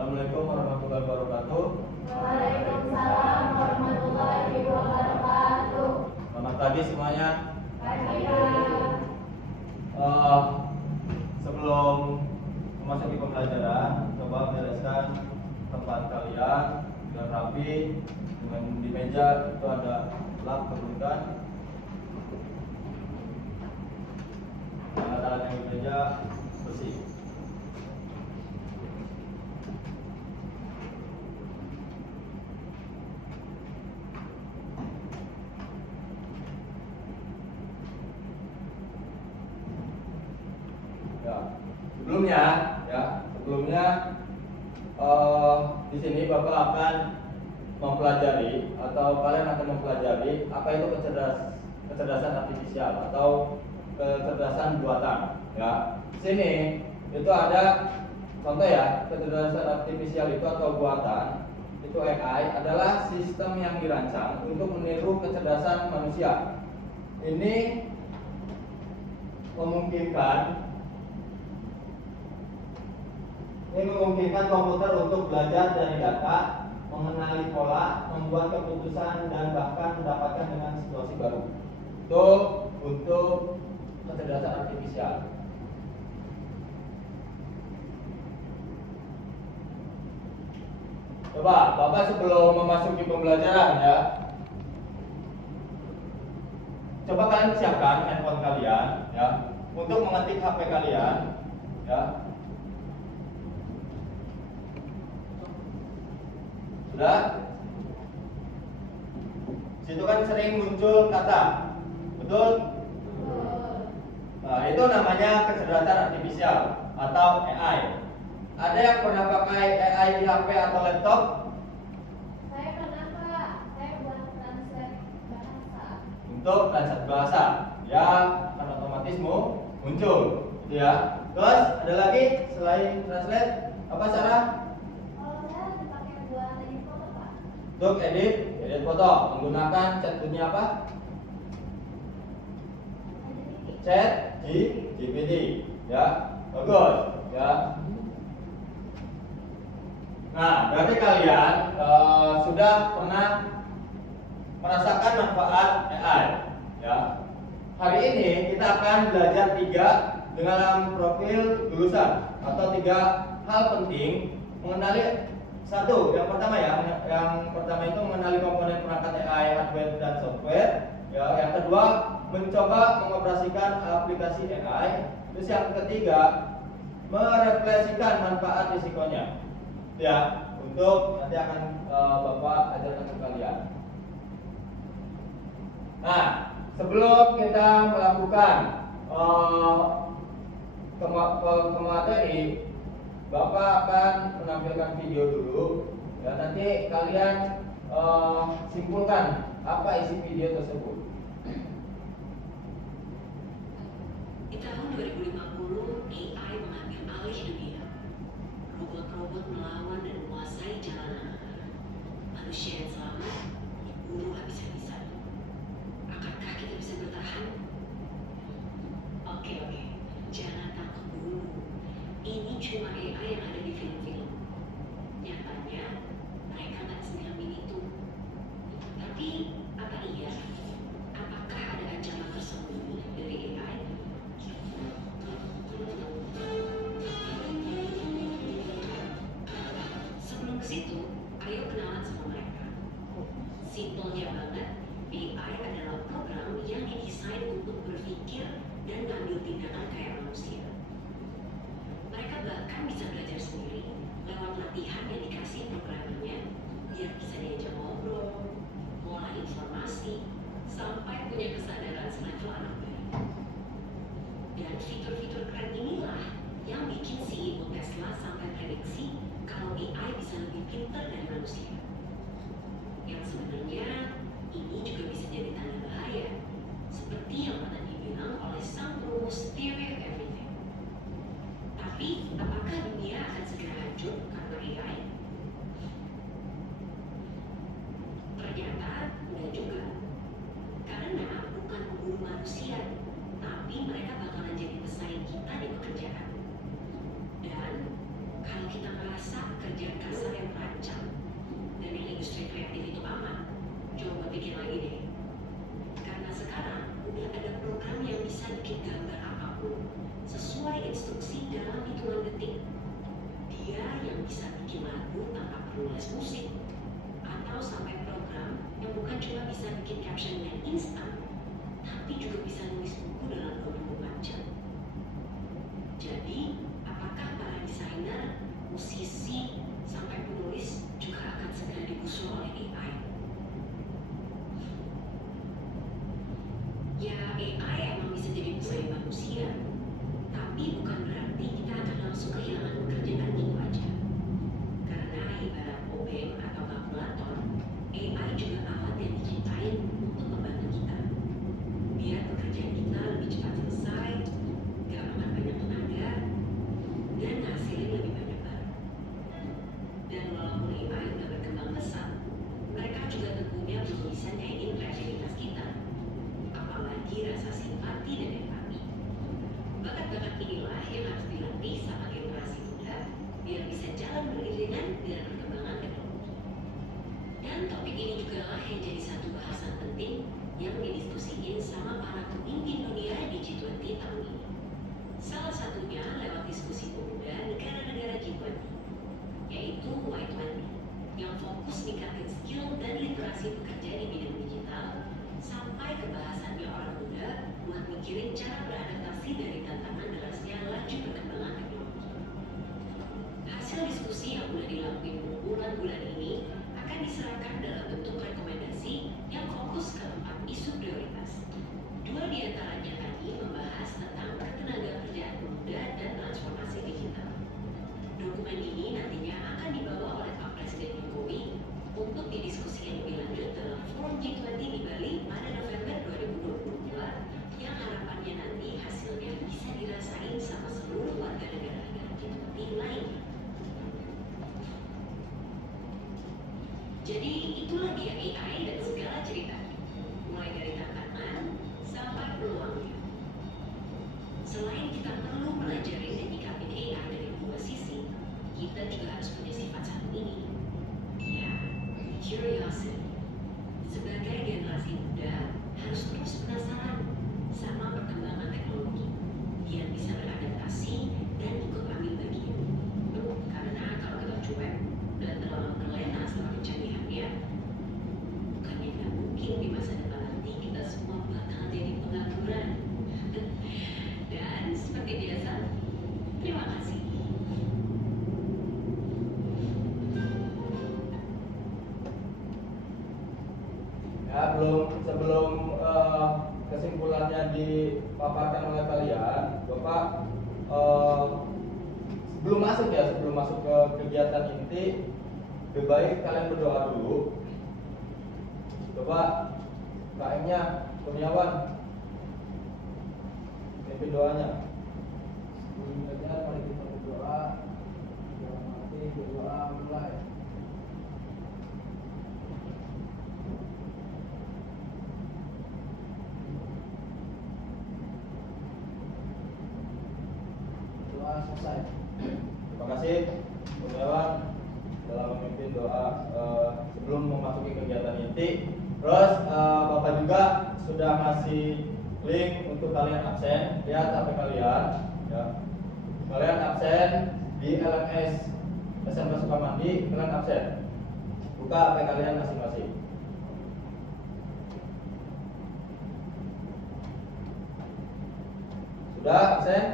Assalamualaikum warahmatullahi wabarakatuh. Waalaikumsalam warahmatullahi wabarakatuh. Selamat pagi semuanya. Pagi. Sebelum memasuki pembelajaran, coba bereskan tempat kalian biar rapi. Di meja itu ada lap kemudian alat-alat yang di meja bersih. Sebelumnya di sini Bapak akan mempelajari atau kalian akan mempelajari apa itu kecerdasan artifisial atau kecerdasan buatan. Ya, di sini itu ada contoh ya, kecerdasan artifisial itu atau buatan itu AI adalah sistem yang dirancang untuk meniru kecerdasan manusia. Ini memungkinkan komputer untuk belajar dari data, mengenali pola, membuat keputusan, dan bahkan mendapatkan dengan situasi baru. Itu untuk kecerdasan artifisial. Coba, Bapak sebelum memasuki pembelajaran ya, coba kalian siapkan handphone kalian ya, untuk mengetik HP kalian ya. Sudah? Situ kan sering muncul kata, betul? Nah, itu namanya kecerdasan artifisial atau AI. Ada yang pernah pakai AI di HP atau laptop? Saya pernah, Pak. Saya buat translate bahasa. Untuk translate bahasa, ya kan otomatis muncul, gitu ya. Terus ada lagi selain translate, apa Sarah? Untuk edit foto menggunakan chat bunyi apa? Chat GPT, ya, bagus, ya. Nah, berarti kalian sudah pernah merasakan manfaat AI, ya. Hari ini kita akan belajar 3 dengan profil lulusan atau 3 hal penting mengenali. Satu, yang pertama itu mengenali komponen perangkat AI, hardware dan software. Ya, yang kedua, mencoba mengoperasikan aplikasi AI. Terus yang ketiga, merefleksikan manfaat risikonya. Ya, untuk nanti akan Bapak ajarkan ke kalian. Nah, sebelum kita melakukan materi, Bapak akan menampilkan video dulu dan nanti kalian simpulkan apa isi video tersebut. Di tahun 2050, AI mengambil alih dunia. Robot-robot melawan dan menguasai jalanan. Manusia yang selamat dibunuh habis-habisan. Akankah kita bisa bertahan? Oke, jangan takut dulu. Ini cuma AI yang ada di film-film. Nyatanya, mereka nggak segampang itu. Tapi, apa iya? Apakah ada ancaman tersembunyi dari AI? Sebelum ke situ, ayo kenalan sama mereka. Simpelnya banget, AI adalah program yang didesain untuk berpikir dan mengambil tindakan kayak manusia. Mereka bahkan bisa belajar sendiri lewat latihan yang dikasih programmernya, biar bisa diajak ngobrol, ngolah informasi, sampai punya kesadaran selevel anak bayi. Dan fitur-fitur keren inilah yang bikin CEO Tesla sampai prediksi kalau AI bisa lebih pintar dari manusia. Yang sebenarnya ini juga bisa jadi tanda bahaya, seperti yang pernah dibilang oleh sang perumus Theory of Everything. Tapi, apakah dunia akan segera hancur karena AI? Ternyata, enggak juga. Karena bukan pembunuh manusia, tapi mereka bakalan jadi pesaing kita di pekerjaan. Dan kita merasa kerjaan kasar yang terancam dan yang industri kreatif itu aman, coba pikir lagi deh. Karena sekarang udah ada program yang bisa bikin gambar apapun sesuai instruksi dalam hitungan detik. Dia yang bisa bikin lagu tanpa perlu les musik, atau sampai program yang bukan cuma bisa bikin caption yang instan, tapi juga bisa nulis buku dalam 24 jam. Jadi, apakah para desainer, musisi, sampai penulis juga akan segera digusur oleh AI? Ya, AI emang bisa jadi pesaing manusia, tapi bukan berarti kita akan langsung kehilangan pekerjaan gitu aja. Karena ibarat obeng atau kalkulator, AI juga alat yang diciptain untuk membantu kita. Biar pekerjaan kita lebih cepat selesai, gak makan banyak tenaga, dan hasilnya lebih banyak barang. Dan walaupun AI udah berkembang pesat, mereka juga tentunya belum bisa nyaingin kreativitas kita. Apalagi rasa simpati dan empati. Bakat-bakat inilah yang harus dilatih sama generasi muda biar bisa jalan beriringan dengan perkembangan teknologi. Dan topik ini juga lah yang jadi satu bahasan penting yang didiskusiin sama para pemimpin dunia di G20 tahun ini. Salah satunya lewat diskusi pemuda negara-negara G20, yaitu Y20, yang fokus ningkatin skill dan literasi pekerja di bidang digital, sampai ke bahasannya orang muda buat mikirin cara beradaptasi dari tantangan derasnya laju perkembangan teknologi. Hasil diskusi yang udah dilakuin bulan-bulan ini akan diserahkan dalam bentuk rekomendasi yang fokus ke 4 isu prioritas. 2 diantaranya tadi membahas tentang ketenagakerjaan pemuda dan transformasi digital. Dokumen ini nantinya akan dibawa oleh Pak Presiden Jokowi untuk didiskusikan lebih lanjut dalam Forum G20 di Bali pada November 2022 yang harapannya nanti hasilnya bisa dirasain sama seluruh warga negara-negara G20 lainnya. Jadi itulah dia AI dan segala ceritanya, mulai dari tantangan sampai peluangnya. Selain kita perlu pelajari dan nyikapin AI dari 2 sisi, kita juga harus punya sifat satu ini, ya, curiosity. Sebagai generasi muda, harus terus penasaran sama perkembangan teknologi, biar bisa beradaptasi dan ikut ambil bagian. Karena kalau kita cuek dan terlalu terlena sama kecanggihannya, bukannya nggak mungkin di masa depan nanti kita semua bakal jadi pengangguran. Dan seperti biasa, terima kasih. Ya, sebelum kesimpulannya dipaparkan oleh kalian, Bapak sebelum masuk ke kegiatan inti, lebih baik kalian berdoa dulu. Coba KM-nya Kurniawan, pimpin doanya. Sebelum kerja, mari kita berdoa. Dalam hati berdoa mulai. Doa selesai. Terima kasih Kurniawan dalam memimpin doa sebelum memasuki kegiatan inti. Terus Bapak juga sudah ngasih link untuk kalian absen. Lihat HP kalian, ya. Kalian absen di LMS SMK Sukamandi, kalian absen. Buka HP kalian masing-masing. Sudah absen?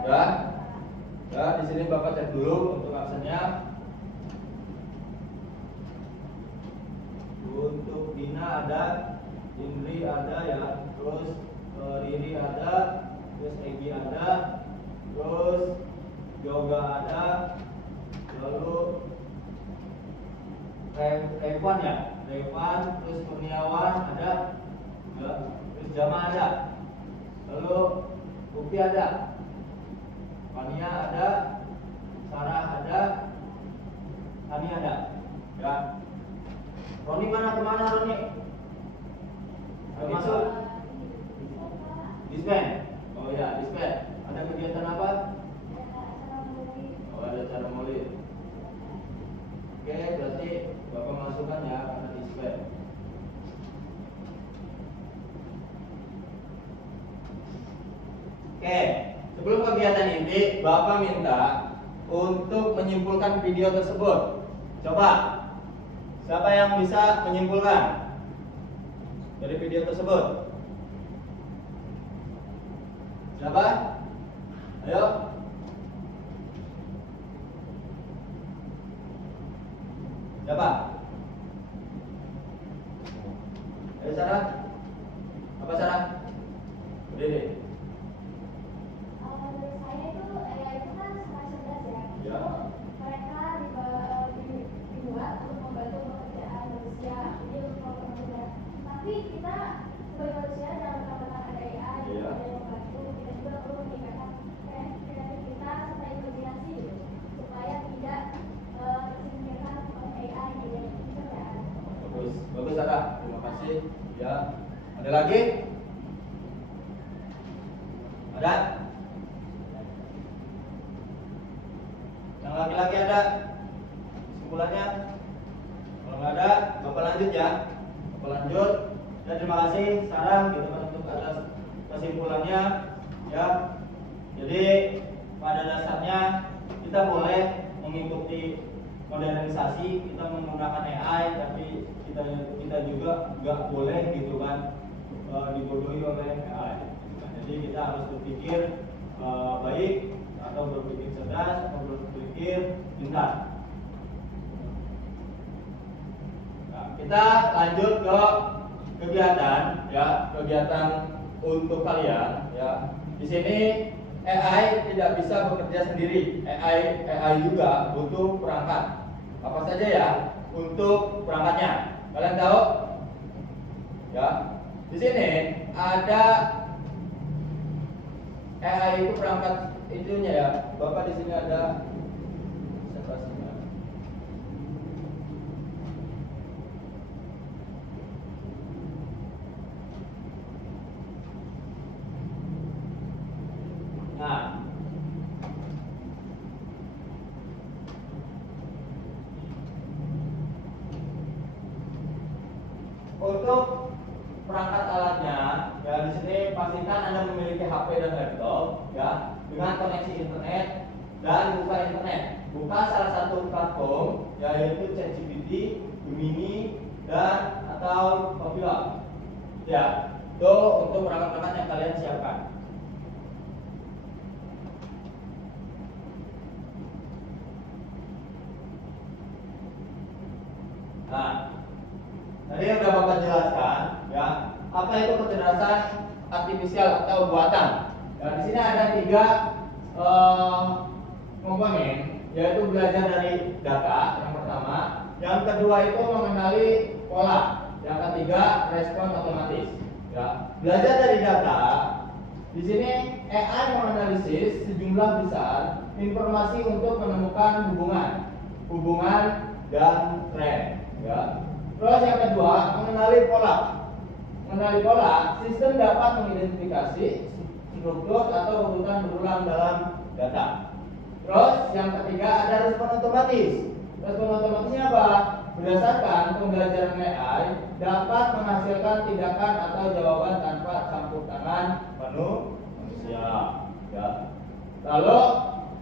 Sudah? Ya, di sini Bapak cek dulu untuk absennya. Untuk Dina ada, Indri ada ya, terus Riri ada, terus Egi ada, terus Yoga ada, lalu Revan ya, Revan, terus Kurniawan ada, ya, terus Jama ada, lalu Upi ada, Fania ada, Sarah ada, Hani ada, ya. Roni mana kemana Roni? Masuk? Dispen. Oh ya, dispen. Ada kegiatan apa? Bapak minta untuk menyimpulkan video tersebut. Coba, siapa yang bisa menyimpulkan dari video tersebut? Siapa? Ayo. Siapa? Ayo Sarah. Apa Sarah? Berdiri. Menurut saya itu AI itu kan sangat cerdas ya. Ya. Itu mereka dibuat untuk membantu pekerjaan manusia, jadi untuk mempermudah. Tapi kita sebagai manusia jangan mentang-mentang ada AI Iya. yang membantu, kita juga perlu meningkatkan kreativitas serta imajinasi gitu, supaya tidak disingkirkan oleh AI gitu ya. Bagus, bagus Sarah. Terima kasih. Ya. Ada lagi? Ada? Yang laki-laki ada? Kesimpulannya? Kalau nggak ada, Bapak lanjut ya. Bapak lanjut. Dan terima kasih Sarah gitu kan untuk atas kesimpulannya. Ya. Jadi pada dasarnya kita boleh mengikuti modernisasi, kita menggunakan AI, tapi kita juga nggak boleh gitu kan dibodohi oleh AI. Jadi kita harus berpikir baik atau berpikir cerdas atau berpikir pintar. Nah, kita lanjut ke kegiatan ya, kegiatan untuk kalian ya. Di sini AI tidak bisa bekerja sendiri. AI juga butuh perangkat. Apa saja ya untuk perangkatnya? Kalian tahu? Ya. Di sini ada AI itu perangkat itunya ya. Bapak di sini ada presentasinya. Nah, untuk perangkat alatnya ya di sini pastikan Anda memiliki HP dan laptop ya dengan koneksi internet dan buka internet. Buka salah satu platform yaitu ChatGPT, Gemini dan atau Copilot. Ya, itu untuk perangkat-perangkat yang kalian siapkan. Nah, tadi udah Bapak jelaskan ya, apa itu kecerdasan artifisial atau buatan. Ya, di sini ada 3 komponen, yaitu belajar dari data yang pertama, yang kedua itu mengenali pola, yang ketiga respon otomatis. Ya, belajar dari data. Di sini AI menganalisis sejumlah besar informasi untuk menemukan hubungan dan tren. Ya. Terus yang kedua, mengenali pola. Mengenali pola, sistem dapat mengidentifikasi struktur atau urutan berulang dalam data. Terus yang ketiga ada respon otomatis. Respon otomatisnya apa? Berdasarkan pembelajaran AI dapat menghasilkan tindakan atau jawaban tanpa campur tangan manusia. Ya. Lalu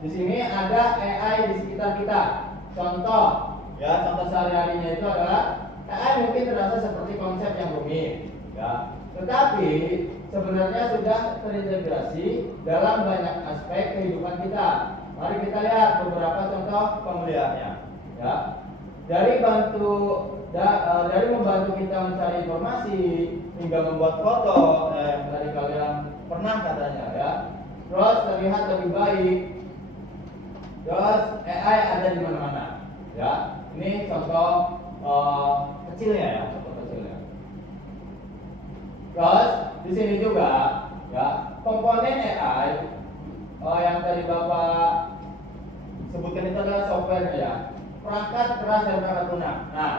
di sini ada AI di sekitar kita. Contoh, ya contoh sehari-harinya itu adalah AI mungkin terasa seperti konsep yang rumit, ya. Tetapi sebenarnya sudah terintegrasi dalam banyak aspek kehidupan kita. Mari kita lihat beberapa contoh pemeliharannya, ya. Dari membantu kita mencari informasi hingga membuat foto, yang tadi kalian pernah katanya, ya. Terus terlihat lebih baik. Terus AI ada di mana-mana, ya. Ini contoh kecilnya ya, contoh kecilnya. Terus di sini juga ya komponen AI yang tadi Bapak sebutkan itu adalah software ya, perangkat keras dan perangkat lunak. Nah,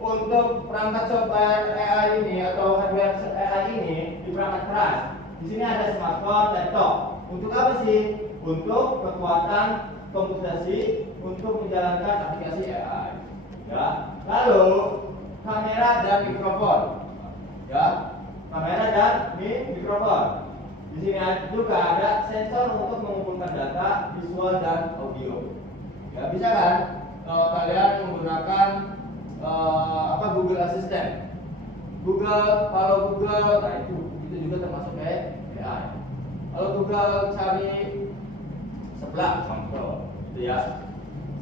untuk perangkat software AI ini atau hardware AI ini di perangkat keras, di sini ada smartphone, laptop. Untuk apa sih? Untuk kekuatan komputasi untuk menjalankan aplikasi AI. Ya. Lalu kamera dan mikrofon. Ya. Kamera dan mikrofon. Di sini juga ada sensor untuk mengumpulkan data visual dan audio. Ya, bisa kan? Kalian menggunakan Google Assistant. Kalau Google, nah itu juga termasuk AI. Kalau Google cari seblak contoh, gitu ya,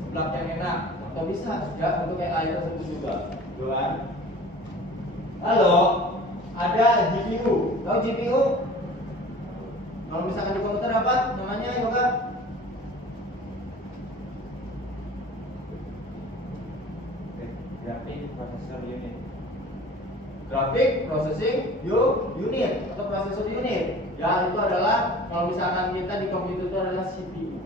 seblak yang enak, atau bisa ya untuk AI tersebut juga, gitu kan? Lalu ada GPU. Tahu GPU? Kalau misalkan di komputer apa namanya, Yoga? Graphic Processor Unit. Graphic Processing Unit atau Processor Unit. Ya, itu adalah kalau misalkan kita di komputer itu adalah CPU.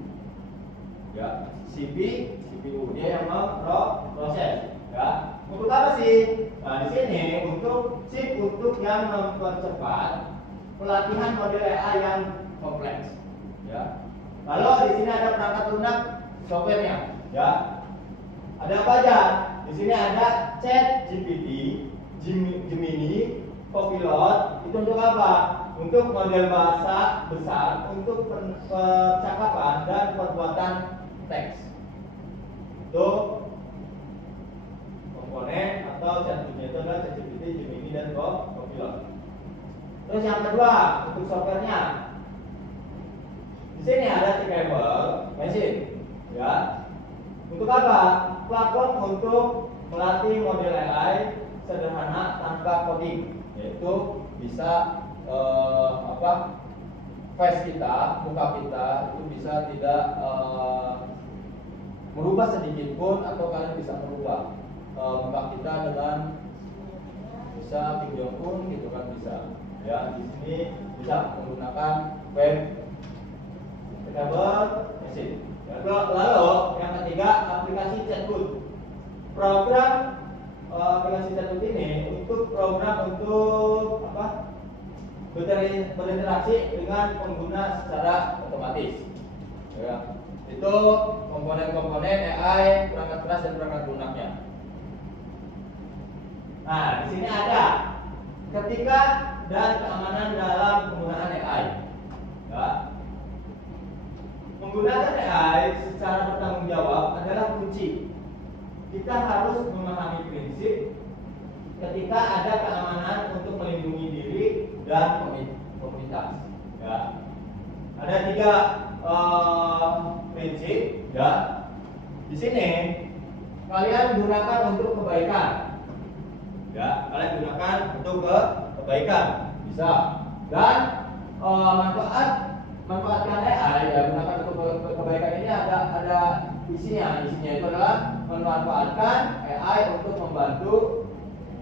Ya, CPU dia yang memproses. Ya, untuk apa sih? Nah, di sini untuk chip untuk yang mempercepat pelatihan model AI yang kompleks. Ya. Lalu di sini ada perangkat lunak softwarenya. Ya. Ada apa aja? Di sini ada ChatGPT, Gemini, Copilot. Itu untuk apa? Untuk model bahasa besar, untuk percakapan dan pembuatan teks. Itu komponen atau ChatGPT itu adalah ChatGPT, Gemini dan Copilot. Terus yang kedua untuk softwarenya, di sini ada Teachable Machine, ya. Untuk apa? Platform untuk melatih model AI sederhana tanpa coding, yaitu bisa face kita, muka kita itu bisa tidak merubah sedikit pun, atau kalian bisa merubah muka kita dengan bisa video pun, gitu kan, bisa. Ya, di sini bisa menggunakan web Teachable Machine. Lalu yang ketiga, aplikasi chatbot. Program aplikasi chatbot ini untuk program untuk berinteraksi dengan pengguna secara otomatis. Ya, itu komponen-komponen AI, perangkat keras dan perangkat lunaknya. Nah, di sini ada ketika dan keamanan dalam penggunaan AI. Ya. Menggunakan AI secara bertanggung jawab adalah kunci. Kita harus memahami prinsip ketika ada keamanan untuk melindungi diri dan komunitas. Ya. Ada 3 prinsip. Ya. Di sini kalian gunakan untuk kebaikan. Ya, kalian gunakan untuk kebaikan, bisa. Dan manfaatkan AI, ya, gunakan untuk kebaikan ini ada isinya itu adalah memanfaatkan AI untuk membantu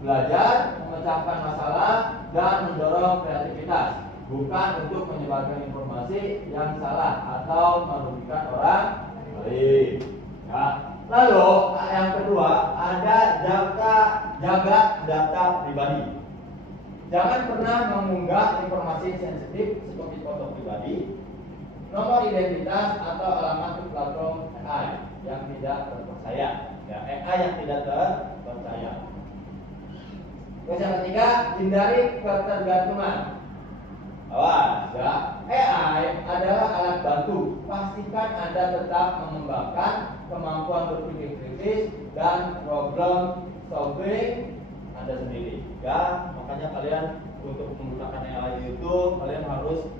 belajar, memecahkan masalah, dan mendorong kreativitas, bukan untuk menyebarkan informasi yang salah atau merugikan orang lain. Ya. Lalu yang kedua ada jaga data pribadi. Jangan pernah mengunggah informasi sensitif seperti foto pribadi, nomor identitas, atau alamat di platform AI yang tidak terpercaya. Ya, AI yang tidak terpercaya. Terus yang ketiga, hindari ketergantungan. Awas, ya. AI adalah alat bantu. Pastikan Anda tetap mengembangkan kemampuan berpikir kritis dan problem solving Anda sendiri. Ya, makanya kalian untuk menggunakan AI itu kalian harus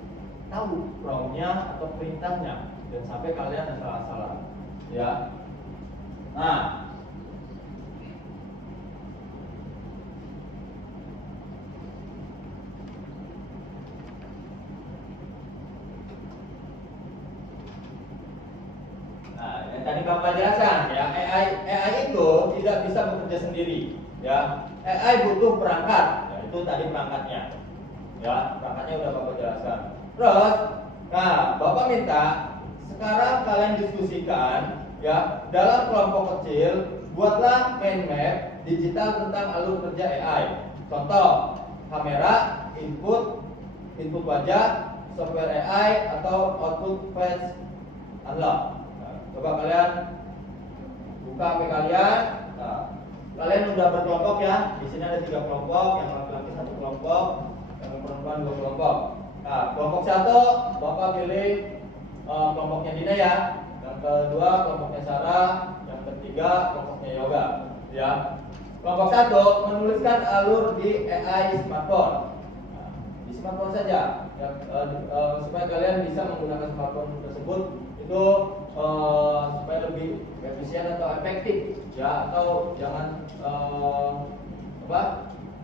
tahu promptnya atau perintahnya, dan sampai kalian salah-salah. Ya. Nah, yang tadi Bapak jelaskan, ya, AI itu tidak bisa bekerja sendiri. Ya, AI butuh perangkat. Ya, itu tadi perangkatnya. Ya, perangkatnya udah Bapak jelaskan. Terus, nah, Bapak minta sekarang kalian diskusikan, ya, dalam kelompok kecil, buatlah mind map digital tentang alur kerja AI. Contoh, kamera, input wajah, software AI, atau output face unlock. Coba kalian buka HP kalian. Nah, kalian udah berkelompok ya. Di sini ada 3 kelompok, yang laki-laki 1 kelompok, yang perempuan 2 kelompok. Nah, kelompok 1 Bapak pilih kelompoknya Dina ya. Yang kedua kelompoknya Sarah, yang ketiga kelompoknya Yoga ya. Kelompok 1 menuliskan alur di AI smartphone. Nah, di smartphone saja ya, supaya kalian bisa menggunakan smartphone tersebut itu supaya lebih efisien atau efektif ya, atau jangan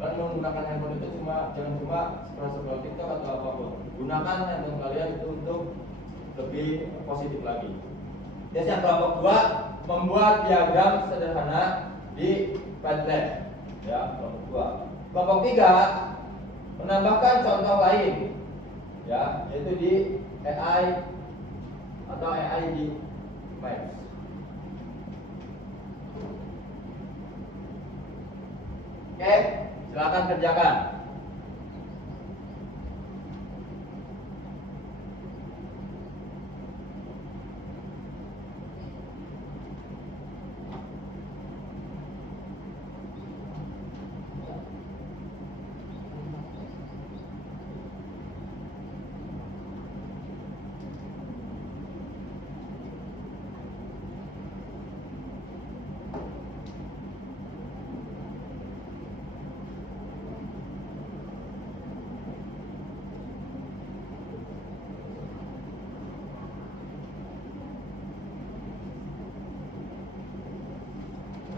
kan menggunakan handphone itu jangan cuma scroll TikTok atau apapun. Gunakan handphone kalian itu untuk lebih positif lagi. Terus yang kelompok 2 membuat diagram sederhana di Padlet ya, kelompok 2. Kelompok 3 menambahkan contoh lain ya, yaitu di AI atau AI di Maps. Oke, silakan kerjakan.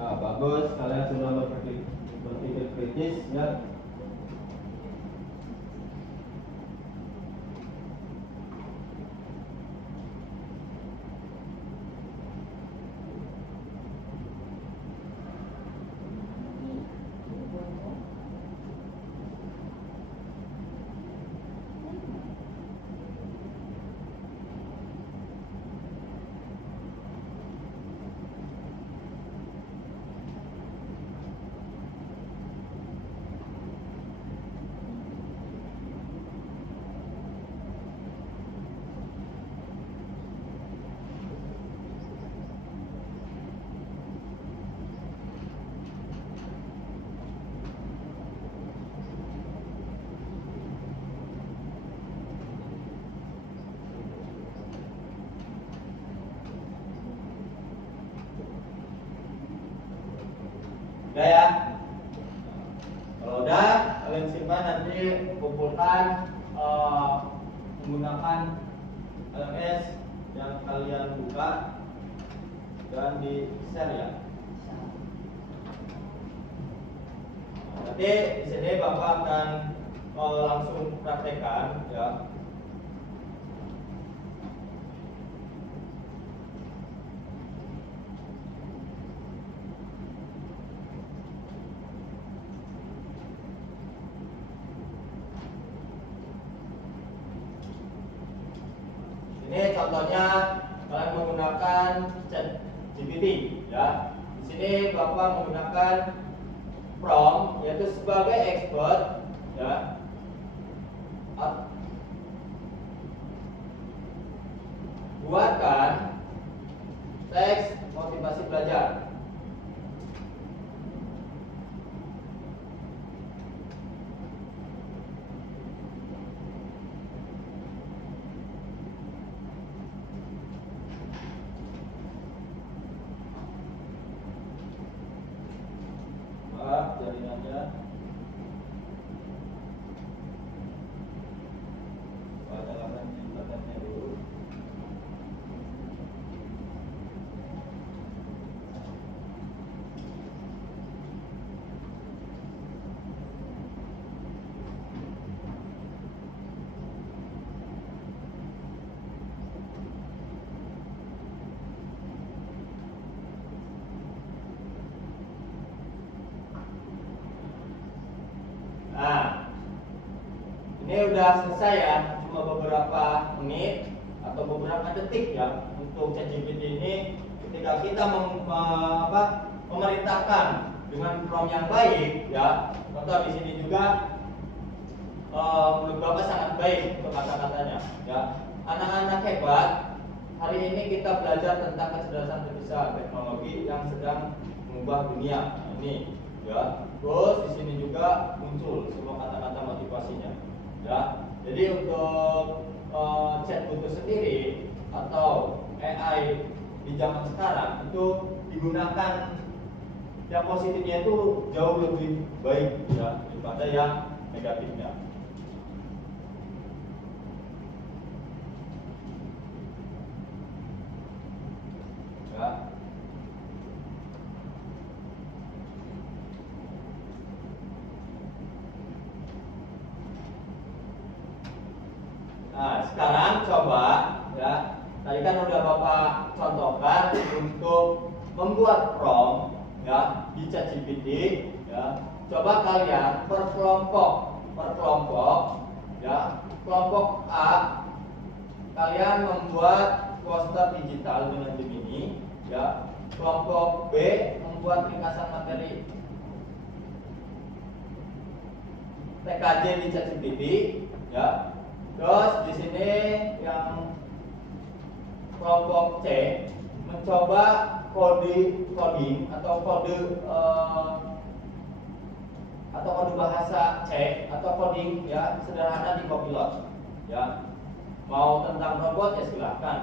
Nah, bagus, kalian sudah berpikir kritis ya. Udah ya? Kalau udah, kalian simpan, nanti kumpulkan menggunakan LMS yang kalian buka dan di share ya. Nanti di sini Bapak akan langsung praktekkan ya. Ini contohnya kalian menggunakan ChatGPT ya. Di sini Bapak menggunakan prompt yaitu sebagai expert ya. Buatkan teks motivasi belajar. Jaringannya nyalakan internetnya dulu. Nah, ini udah selesai ya, cuma beberapa menit atau beberapa detik ya untuk ChatGPT ini. Ketika kita memerintahkan dengan prompt yang baik ya, contoh di sini juga menurut Bapak sangat baik untuk kata-katanya ya. Anak-anak hebat, hari ini kita belajar tentang kecerdasan artifisial teknologi yang sedang mengubah dunia. Nah, ini ya. Terus di sini juga muncul semua kata-kata motivasinya. Ya. Jadi untuk chatbot itu sendiri atau AI di zaman sekarang itu digunakan yang positifnya itu jauh lebih baik ya daripada yang negatifnya. Ya. Nah, sekarang coba ya. Tadi kan udah Bapak contohkan untuk membuat prompt ya di ChatGPT ya. Coba kalian per kelompok ya. Kelompok A kalian membuat poster digital dengan Gemini ya. Kelompok B membuat ringkasan materi TKJ di ChatGPT ya. Terus di sini yang kelompok C mencoba coding atau kode bahasa C atau coding ya sederhana di Copilot ya. Mau tentang robot ya silahkan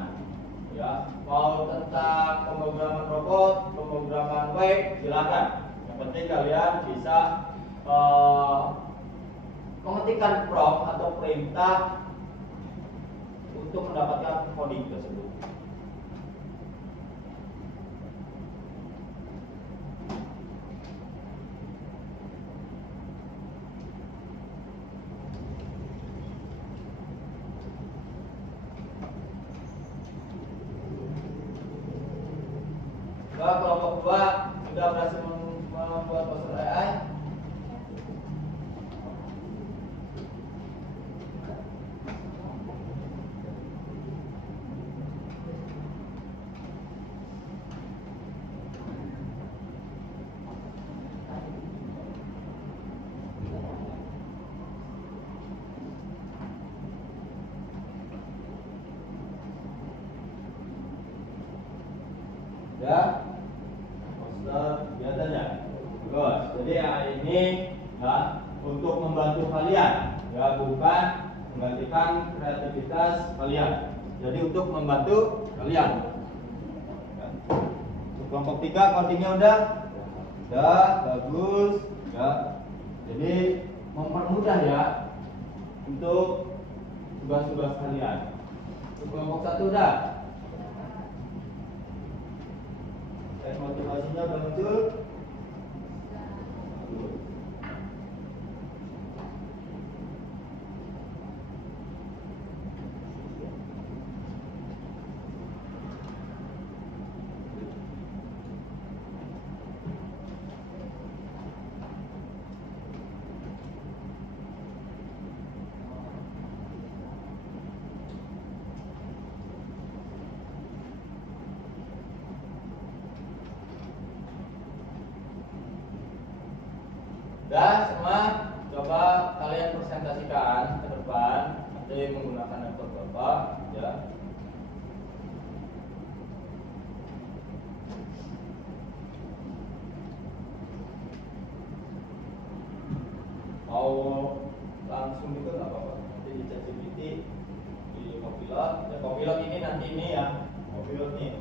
ya. Mau tentang pemrograman robot, pemrograman web silahkan. Yang penting kalian bisa mengetikkan prompt atau perintah untuk mendapatkan coding tersebut. Kelompok 2 sudah berhasil membuat poster AI. Ya, poster biasanya. Terus, jadi AI ini ya untuk membantu kalian, ya bukan menggantikan kreativitas kalian. Jadi untuk membantu kalian. Ya. Untuk kelompok 3 codingnya udah bagus, ya. Jadi mempermudah ya untuk tugas-tugas kalian. Untuk kelompok 1 udah. Motivasinya udah muncul. Dan semua coba kalian presentasikan ke depan nanti menggunakan laptop Bapak ya. Mau langsung gitu nggak apa-apa. Nanti di ChatGPT di Copilot. Ya Copilot ini nanti ini ya. Copilot nih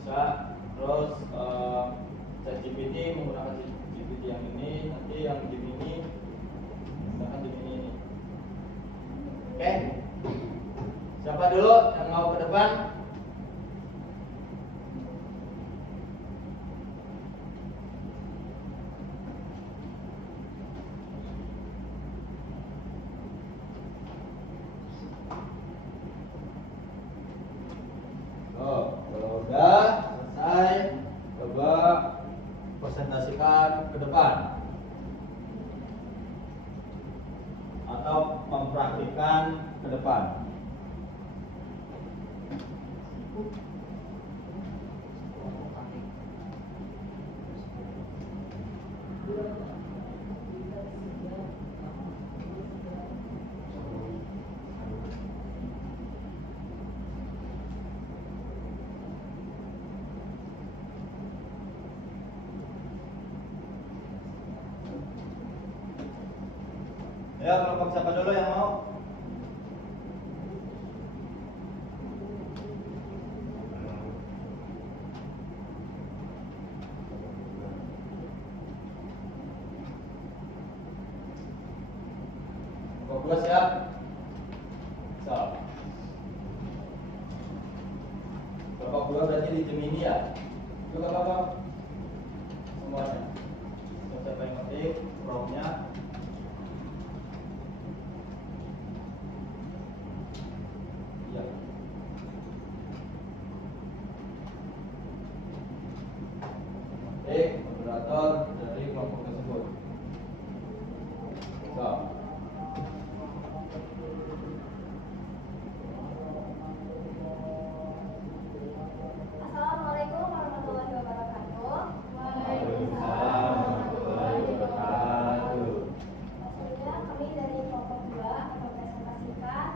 bisa terus ChatGPT menggunakan GPT yang ini, nanti yang Gemini menggunakan Gemini ini. Oke? Siapa dulu yang mau ke depan? Kalau udah selesai, coba presentasikan ke depan atau mempraktikkan ke depan. Ayo kelompok siapa dulu yang mau? Kelompok 2 siap? So. Kelompok 2 berarti di Gemini ya? Itu apa? Semuanya. Siapa yang ngetik promnya? Ya. Moderator dari kelompok tersebut. So. Assalamualaikum warahmatullahi wabarakatuh. Waalaikumsalam warahmatullahi wabarakatuh. Sebelumnya kami dari kelompok 2 akan mempresentasikan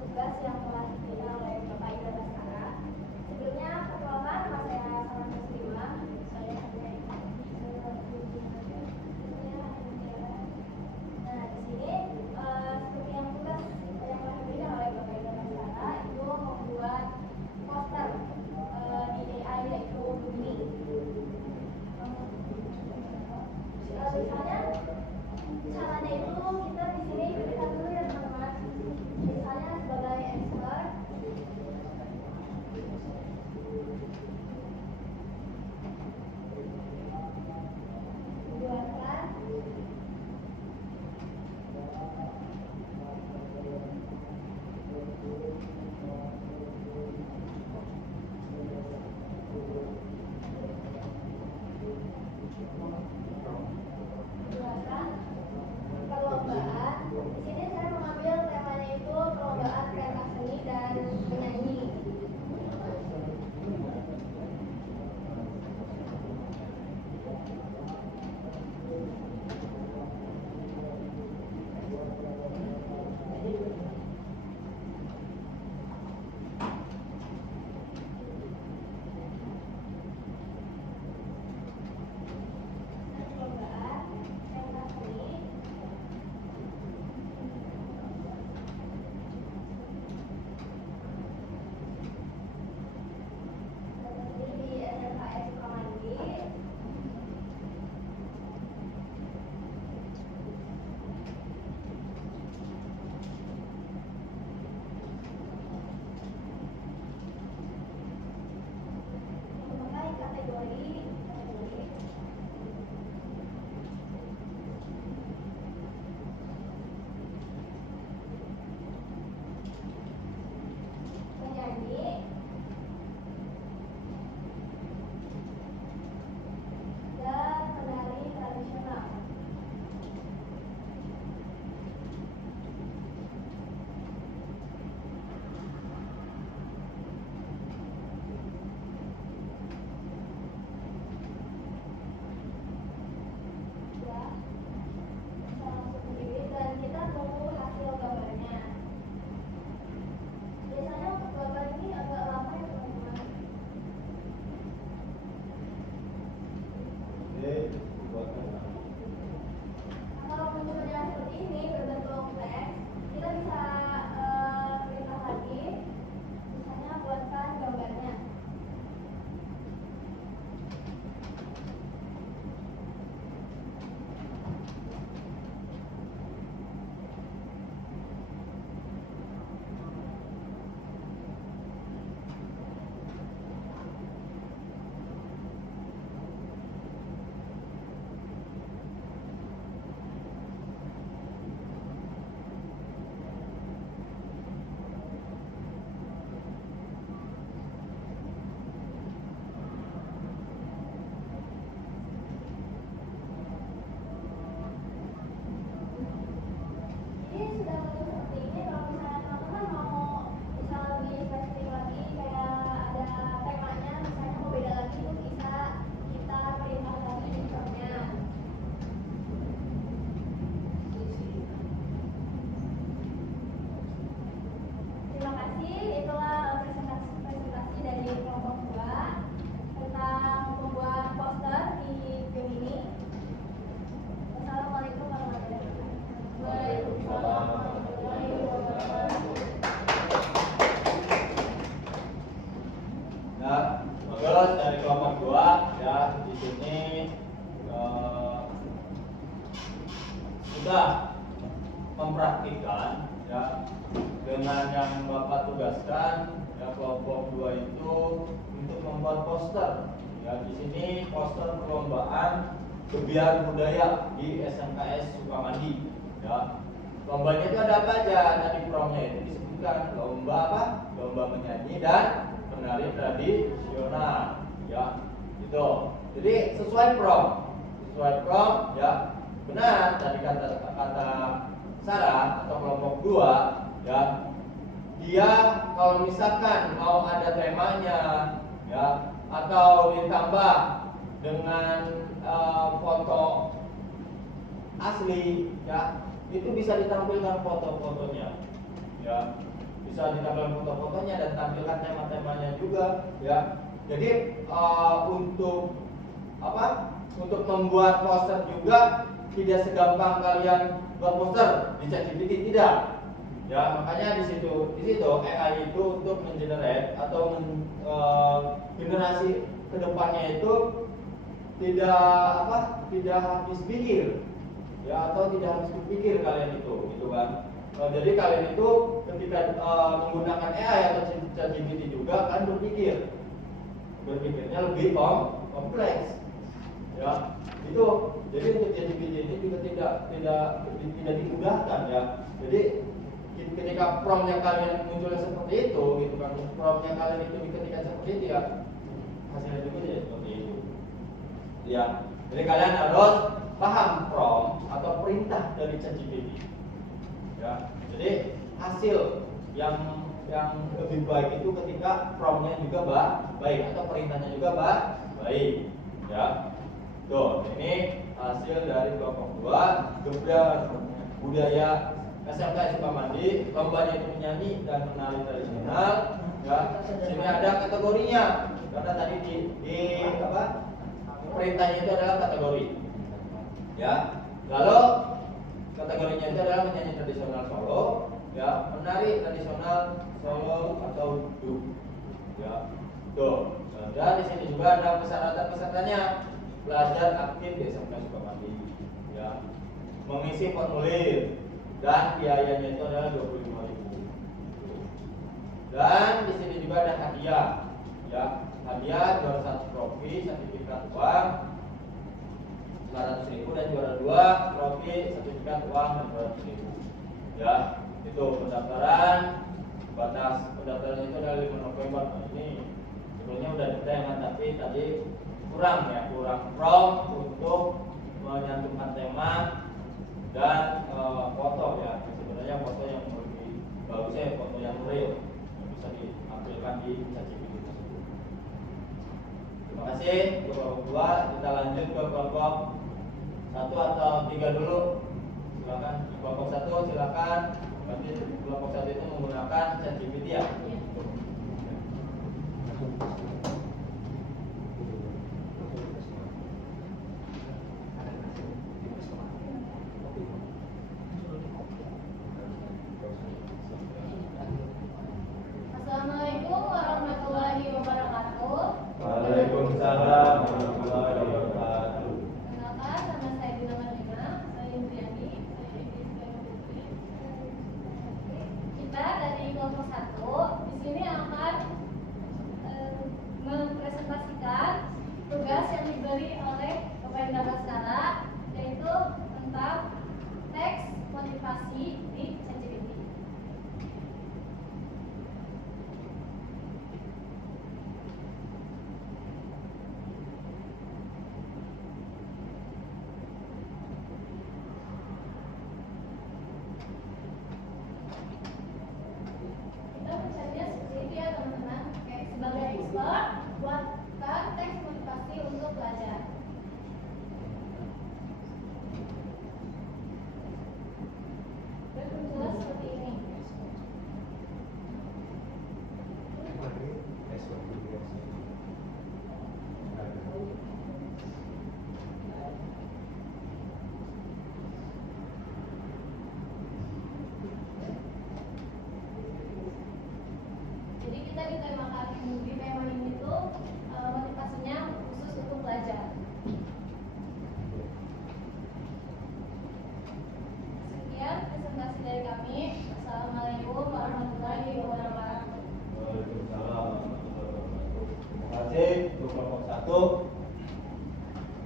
tugas yang telah diberikan oleh Bapak Ida Baskara. Sebelumnya perkenalkan, nama saya Salam Muslimah. Saya Nah, di sini seperti yang tugas yang telah diberikan oleh Bapak Ida Baskara itu membuat poster di AI yaitu Bumi. Misalnya caranya itu kita di sini berikan dulu ya teman-teman. Misalnya sebagai expert buatkan perlombaan. Di sini saya mengambil temanya itu perlombaan pentas seni dan penyanyi. Perlombaan pentas seni di SMKS Sukamandi. Memakai kategori penyanyi dan penari tradisional. Ya, bisa langsung sendiri dan kita tunggu hasil gambarnya. Biasanya untuk gambar ini agak lama ya teman-teman. Oke, buatkan. Kalau munculnya seperti ini berbentuk teks, kita bisa perintah lagi, misalnya buatkan gambarnya. Terus dari kelompok 2 ya di sini sudah mempraktikkan ya dengan yang Bapak tugaskan ya kelompok 2 itu untuk membuat poster ya di sini poster perlombaan kebiar budaya di SMKS Sukamandi ya. Lombanya itu ada apa aja? Tadi promnya itu disebutkan lomba apa? Lomba menyanyi dan menari tradisional ya. Itu. Jadi sesuai prom ya. Benar tadi kata Sarah atau kelompok 2 ya. Dia kalau misalkan mau ada temanya ya atau ditambah dengan foto asli ya, itu bisa ditampilkan foto-fotonya ya, bisa ditampilkan foto-fotonya dan tampilkan tema-temanya juga ya. Jadi untuk apa? Untuk membuat poster juga tidak segampang kalian buat poster di ChatGPT, tidak ya. Makanya di situ AI itu untuk mengenerate atau generasi kedepannya itu tidak habis pikir ya, atau tidak habis berpikir kalian itu gitu kan. Jadi kalian itu ketika menggunakan AI atau ChatGPT juga kan berpikirnya lebih kompleks ya. Itu jadi untuk ChatGPT ini juga tidak dimudahkan ya. Jadi ketika prompt-nya kalian munculnya seperti itu gitu kan, prompt-nya kalian itu diketikkan seperti itu ya, hasilnya juga jadi seperti itu ya. Jadi kalian harus paham prompt atau perintah dari ChatGPT ya. Jadi hasil yang lebih baik itu ketika prompt-nya juga baik atau perintahnya juga baik ya. Tuh, ini hasil dari kelompok 2 kebiar budaya SMK Sukamandi. Lombanya itu menyanyi dan menari tradisional ya. Sini ada kategorinya karena tadi di perintahnya itu adalah kategori ya. Lalu kategorinya itu adalah menyanyi tradisional Solo ya, menari tradisional Solo atau duk ya. Tuh, dan di sini juga ada persyaratan pesertanya, belajar aktif di SMK Sukamandi ya, mengisi formulir dan biayanya itu adalah 25.000. Dan di sini juga ada hadiah ya, hadiah juara 1 trofi sertifikat uang 900.000 dan juara 2 trofi sertifikat uang 200.000 ya. Itu pendaftaran, batas pendaftaran itu adalah 5 November. Nah, ini sebelumnya udah detail tapi tadi kurang prompt untuk menyantumkan tema dan foto ya. Sebenarnya foto yang lebih bagusnya foto yang real yang bisa ditampilkan di ChatGPT tersebut. Terima kasih untuk kelompok 2. Kita lanjut ke kelompok 1 atau 3 dulu. Silakan kelompok 1 silakan. Berarti kelompok 1 itu menggunakan ChatGPT ya. Assalamualaikum warahmatullahi wabarakatuh. Waalaikumsalam warahmatullahi wabarakatuh. Kenalkan, nama saya Dina Marlina, saya Indriani, saya Putri. Kita dari kelompok 1 di sini akan mempresentasikan tugas yang diberi oleh Bapak Indra Baskara, yaitu tentang teks motivasi di ChatGPT. satu.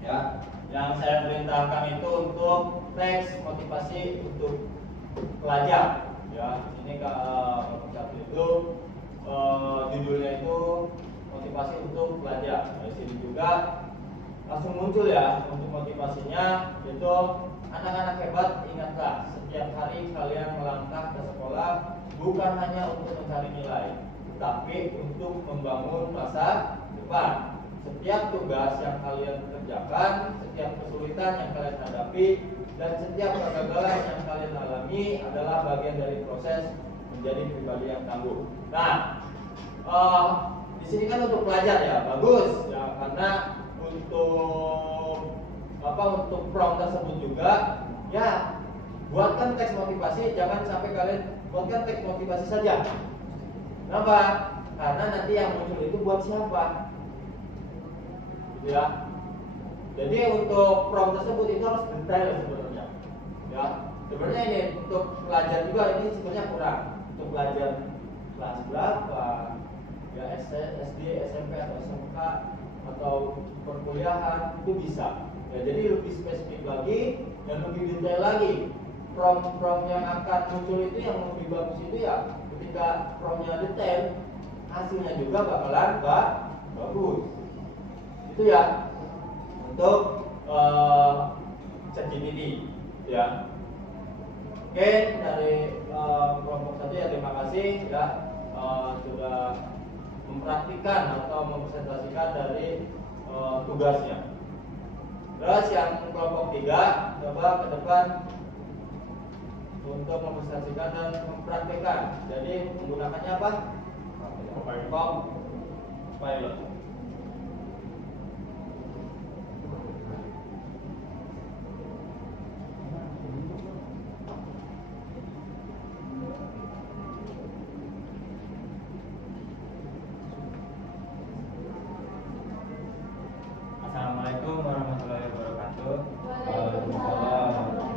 Ya, yang saya perintahkan itu untuk teks motivasi untuk pelajar. Ya, ini kelompok satu itu judulnya itu motivasi untuk pelajar. Di sini juga langsung muncul ya untuk motivasinya, yaitu anak-anak hebat, ingatlah setiap hari kalian melangkah ke sekolah bukan hanya untuk mencari nilai, tetapi untuk membangun masa depan. Setiap tugas yang kalian kerjakan, setiap kesulitan yang kalian hadapi, dan setiap kegagalan yang kalian alami adalah bagian dari proses menjadi pribadi yang tangguh. Nah, di sini kan untuk pelajar ya, bagus ya, karena untuk prompt tersebut juga ya, buatkan teks motivasi, jangan sampai kalian buatkan teks motivasi saja. Kenapa? Karena nanti yang muncul itu buat siapa? Gitu ya. Jadi untuk prompt tersebut itu harus detail sebenarnya. Ya, sebenarnya ini untuk pelajar juga ini sebenarnya kurang. Untuk pelajar kelas berapa? Ya, SD, SMP atau SMK atau perkuliahan itu bisa. Ya, jadi lebih spesifik lagi dan lebih detail lagi. Prompt yang akan muncul itu yang lebih bagus itu ya ketika promptnya detail, hasilnya juga bakalan bagus. Itu ya untuk ChatGPT ya. Oke, dari kelompok satu ya, terima kasih ya sudah mempraktikkan atau mempresentasikan dari tugasnya. Terus yang kelompok 3 coba ke depan untuk mempresentasikan dan mempraktikkan. Jadi menggunakannya apa? Pilot. Assalamualaikum warahmatullahi wabarakatuh. Waalaikumsalam. Assalamualaikum.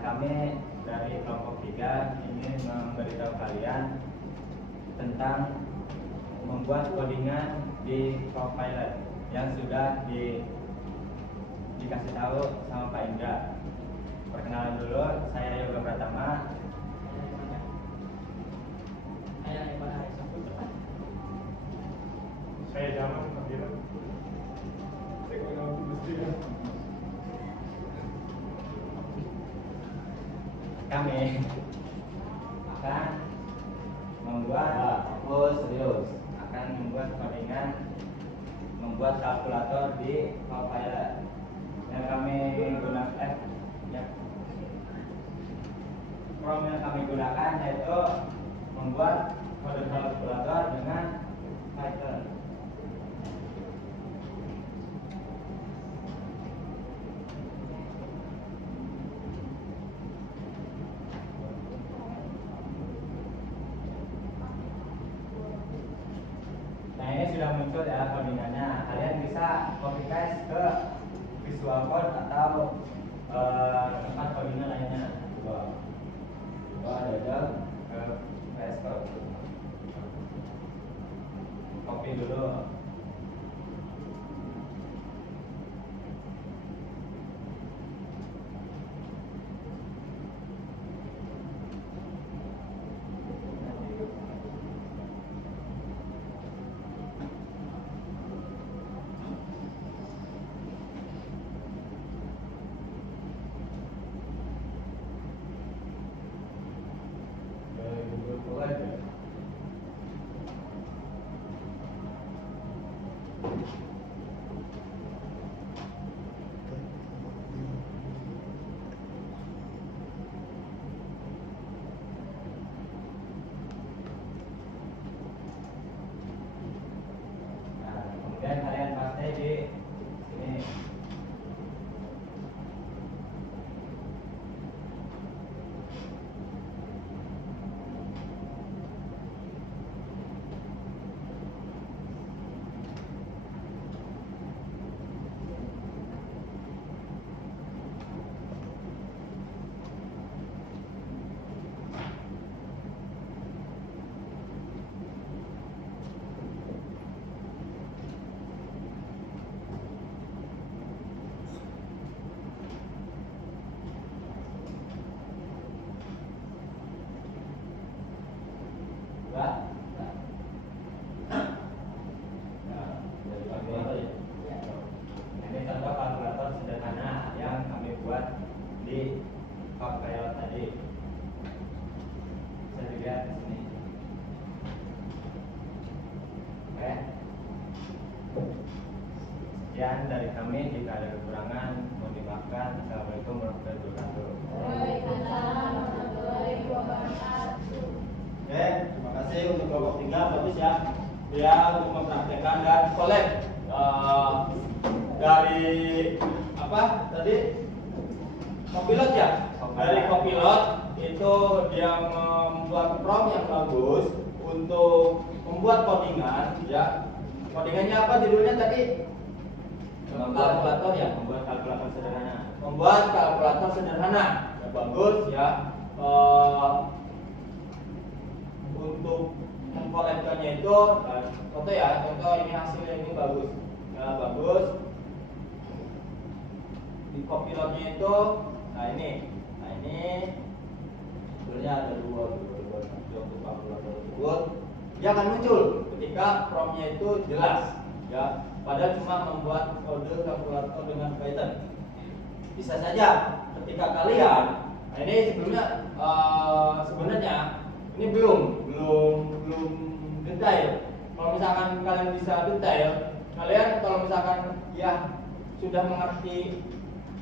Kami dari kelompok 3 ingin memberitahu kalian tentang membuat codingan di Copilot yang sudah dikasih tahu sama Pak Indra. Perkenalan dulu, saya Yoga Pratama. Saya Jamal Fadila. Kami akan membuat codingan, membuat kalkulator di Copilot yang kami gunakan. Prompt yang kami gunakan yaitu membuat kode kalkulator dengan Python. Nah, ini sudah muncul ya codingannya. Kalian bisa copy paste ke Visual Code atau tempat codingan lainnya. Coba ada ke VS Code. Copy dulu. Kemudian kalian paste di sini. Sekian dari kami, jika ada kekurangan mohon dimaafkan. Assalamualaikum warahmatullahi wabarakatuh. Waalaikumsalam warahmatullahi wabarakatuh. Oke, terima kasih untuk kelompok 3, bagus ya. Dia untuk mempraktekkan dan kolek dari apa tadi? Copilot ya. Dari Copilot itu dia membuat prompt yang bagus untuk membuat codingan ya. Codingannya apa judulnya tadi? Kalkulator ya, membuat kalkulator sederhana. Membuat kalkulator sederhana. Ya, bagus ya. Untuk mengkolektornya itu foto ya, contoh ini hasilnya ini bagus. Ya, bagus. Di Copilotnya itu nah ini sebenarnya ada dua untuk kalkulator tersebut. Dia akan muncul ketika promptnya itu jelas ya, padahal cuma membuat kode kalkulator dengan Python. Bisa saja ketika kalian ini sebenarnya ini belum detail. Kalau misalkan kalian bisa detail, kalian kalau misalkan ya sudah mengerti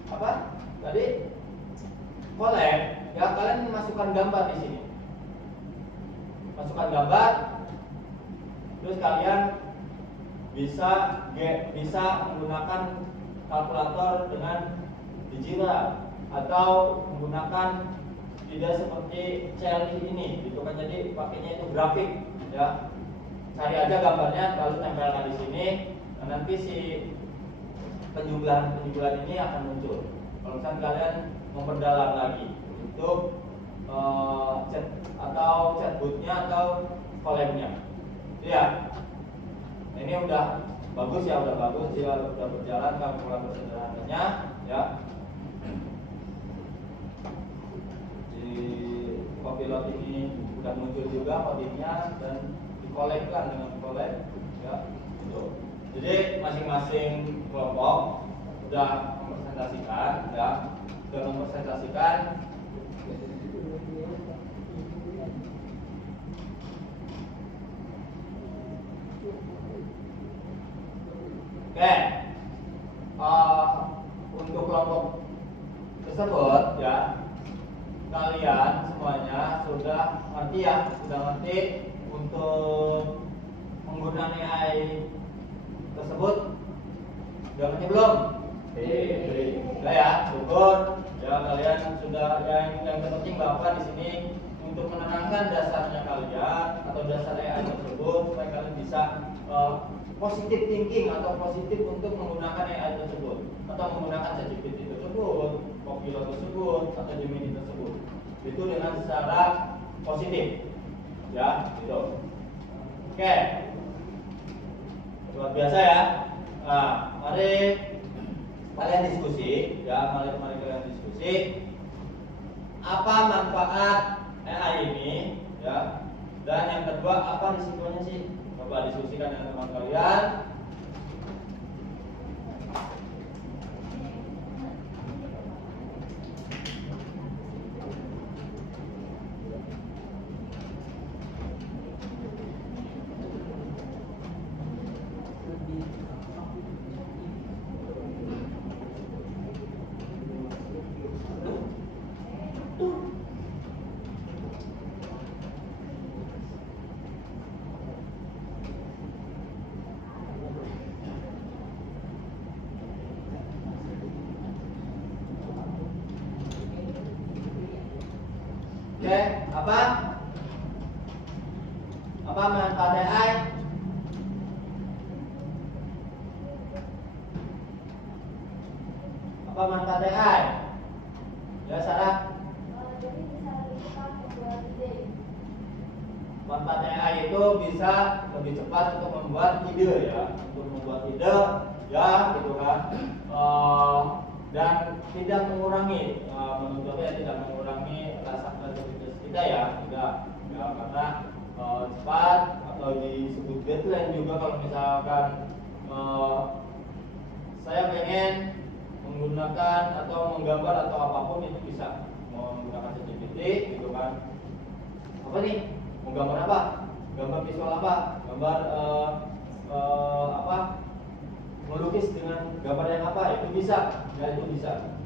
apa tadi collect ya, kalian masukkan gambar di sini, masukkan gambar, terus kalian bisa menggunakan kalkulator dengan digital atau menggunakan tidak seperti CLI ini gitu kan, jadi pakainya itu grafik ya. Cari aja gambarnya lalu tempelkan di sini, nah, nanti si penjumlahan ini akan muncul. Kalau misalnya kalian memperdalam lagi untuk chat atau chatbotnya atau kolemnya ya. Ini udah bagus ya, udah bagus dia udah berjalan kalkulator sederhananya ya. Di Copilot ini udah muncul juga kodenya dan dikolekkan dengan kolek ya. Jadi masing-masing kelompok sudah mempresentasikan ya, Oke, untuk kelompok tersebut ya, kalian semuanya sudah ngerti ya, sudah ngerti untuk penggunaan AI tersebut. Sudah ngerti belum? Sudah ya, syukur ya kalian sudah. Yang terpenting Bapak di sini untuk menerangkan dasarnya kalian atau dasar AI tersebut supaya kalian bisa positive thinking atau positif untuk menggunakan AI tersebut atau menggunakan ChatGPT tersebut, Copilot tersebut atau Gemini tersebut. Itu dengan secara positif ya, gitu. Oke, luar biasa ya. Nah, mari kalian diskusi ya, mari kalian diskusi apa manfaat AI ini ya, dan yang kedua apa risikonya sih. Coba diskusikan dengan teman kalian. Oke, apa manfaat AI? Apa manfaat AI? Ya, Sarah. Jadi bisa lebih cepat membuat ide. Manfaat AI itu bisa lebih cepat untuk membuat ide ya, untuk membuat ide ya, gitu kan. Dan tidak mengurangi, menurutnya tidak mengurangi rasa kreativitas kita ya, tidak ya, karena cepat atau disebut deadline juga. Kalau misalkan saya pengen menggunakan atau menggambar atau apapun itu bisa menggunakan ChatGPT gitu kan. Apa nih? Mau gambar apa? Gambar visual apa? Gambar apa? melukis dengan gambar yang apa, itu bisa, ya itu bisa.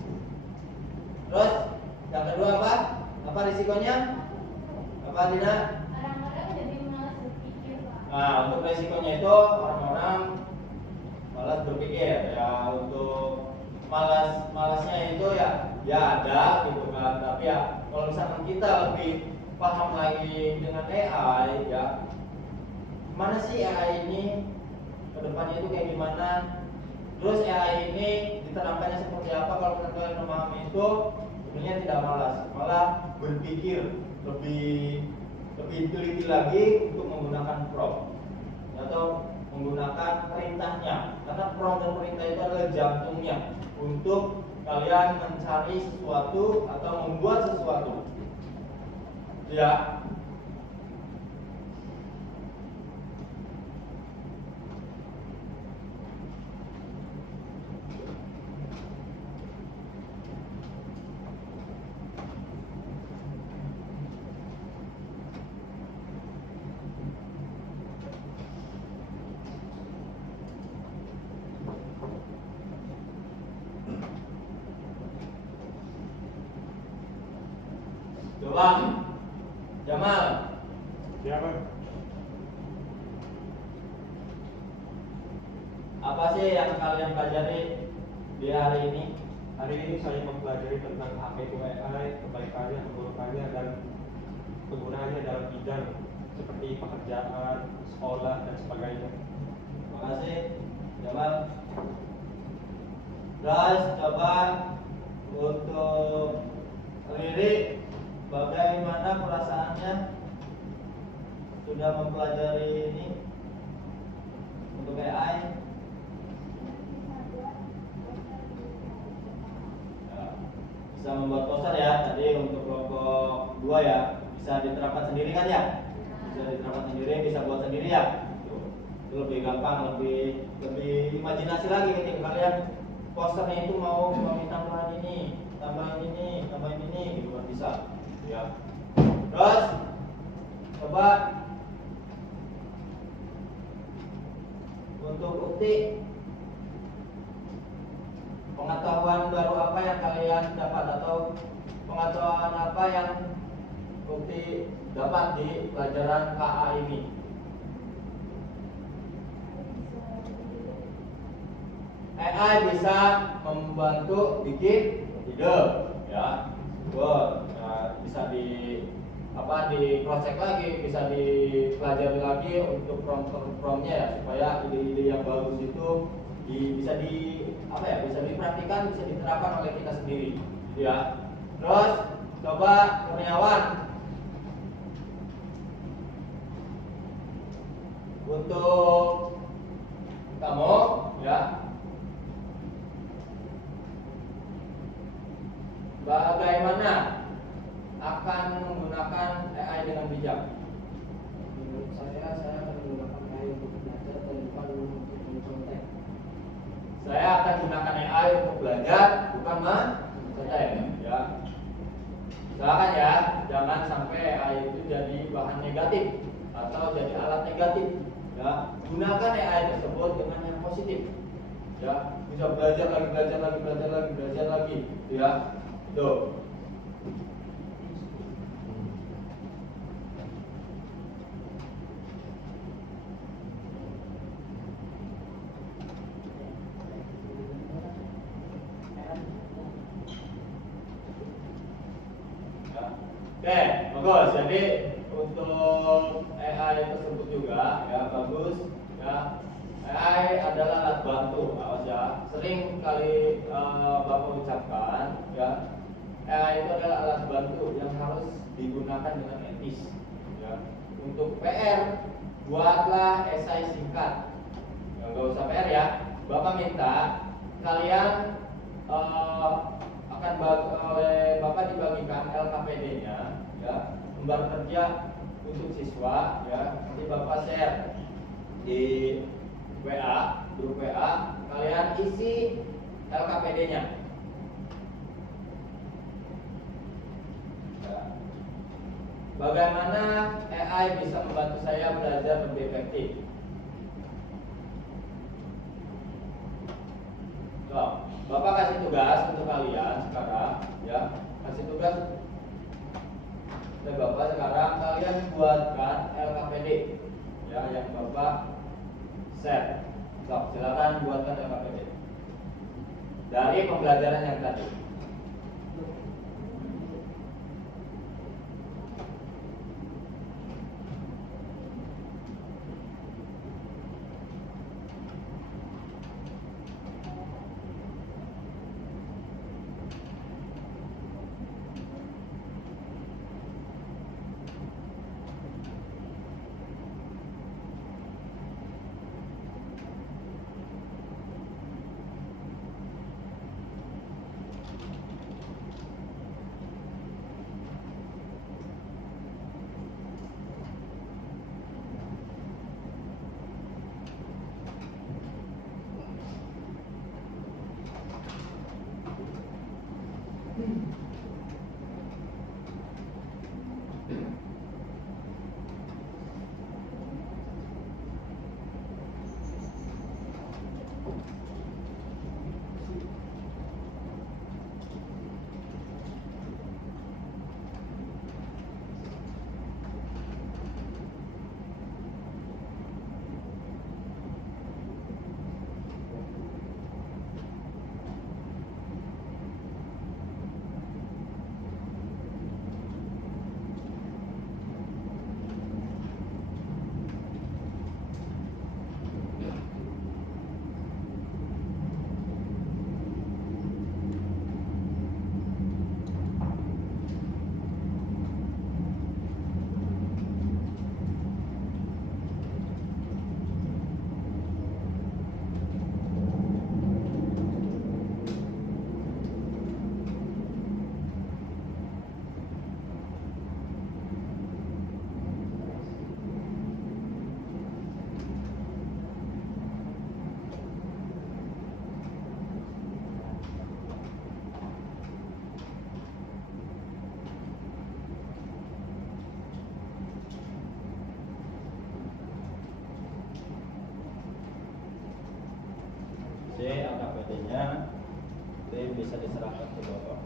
Terus yang kedua apa? Apa risikonya? Apa Dina? Orang-orang jadi malas berpikir, Pak. Nah, untuk risikonya itu orang-orang malas berpikir. Ya untuk malasnya itu ya ada gitu kan. Tapi ya kalau misalkan kita lebih paham lagi dengan AI, ya gimana sih AI ini kedepannya itu kayak gimana, terus AI ini diterapkannya seperti apa. Kalau kalian memahami itu sebenarnya tidak malas, malah berpikir lebih teliti lagi untuk menggunakan prompt atau menggunakan perintahnya, karena prompt dan perintah itu adalah jantungnya untuk kalian mencari sesuatu atau membuat sesuatu, ya. Coba Jamal, Ya bang, apa sih yang kalian pelajari di hari ini? hari ini saya mempelajari tentang apa itu AI, kebaikannya, keburukannya, dan penggunaannya dalam bidang seperti pekerjaan, sekolah, dan sebagainya. Terima kasih Jamal. Terus coba untuk Riri, bagaimana perasaannya sudah mempelajari ini untuk AI? Ya, bisa membuat poster ya, tadi untuk kelompok 2 ya, bisa diterapkan sendiri kan ya? Bisa diterapkan sendiri, bisa buat sendiri ya. Itu lebih gampang, lebih imajinasi lagi ketika kalian posternya itu mau tambahan ini, tambahan ini gitu kan bisa. Ya. Terus coba untuk Ukti, pengetahuan baru apa yang kalian dapat atau pengetahuan apa yang Ukti dapat di pelajaran KA ini? AI bisa membantu bikin ide, ya, bisa di cross check lagi, bisa dipelajari lagi untuk promptnya ya, supaya ide-ide yang bagus itu bisa dipraktikkan, bisa diterapkan oleh kita sendiri, ya. Terus coba Kurniawan, untuk kamu, ya, bagaimana akan menggunakan AI dengan bijak? Menurut saya akan menggunakan AI untuk belajar dan bukan untuk mencontek. Saya akan gunakan AI untuk belajar, bukan mencontek, ya. Silakan ya, jangan sampai AI itu jadi bahan negatif atau jadi alat negatif, ya. Gunakan AI tersebut dengan yang positif, ya. Bisa belajar lagi, ya. Tuh. Oke, bagus. Jadi untuk AI tersebut juga ya bagus ya. AI adalah alat bantu, awas ya. Sering kali Bapak ucapkan ya, AI itu adalah alat bantu yang harus digunakan dengan etis ya. Untuk PR, buatlah esai singkat. Ya, nggak usah PR ya. Bapak minta kalian oleh Bapak dibagikan LKPD-nya ya, lembar kerja untuk siswa ya. Nanti Bapak share di WA, grup WA, kalian isi LKPD-nya. Ya. Bagaimana AI bisa membantu saya belajar lebih efektif? oleh Bapak. Sekarang kalian buatkan LKPD ya, yang Bapak share. So, silakan buatkan LKPD dari pembelajaran yang tadi. LKPD-nya itu bisa diserahkan ke Bapak.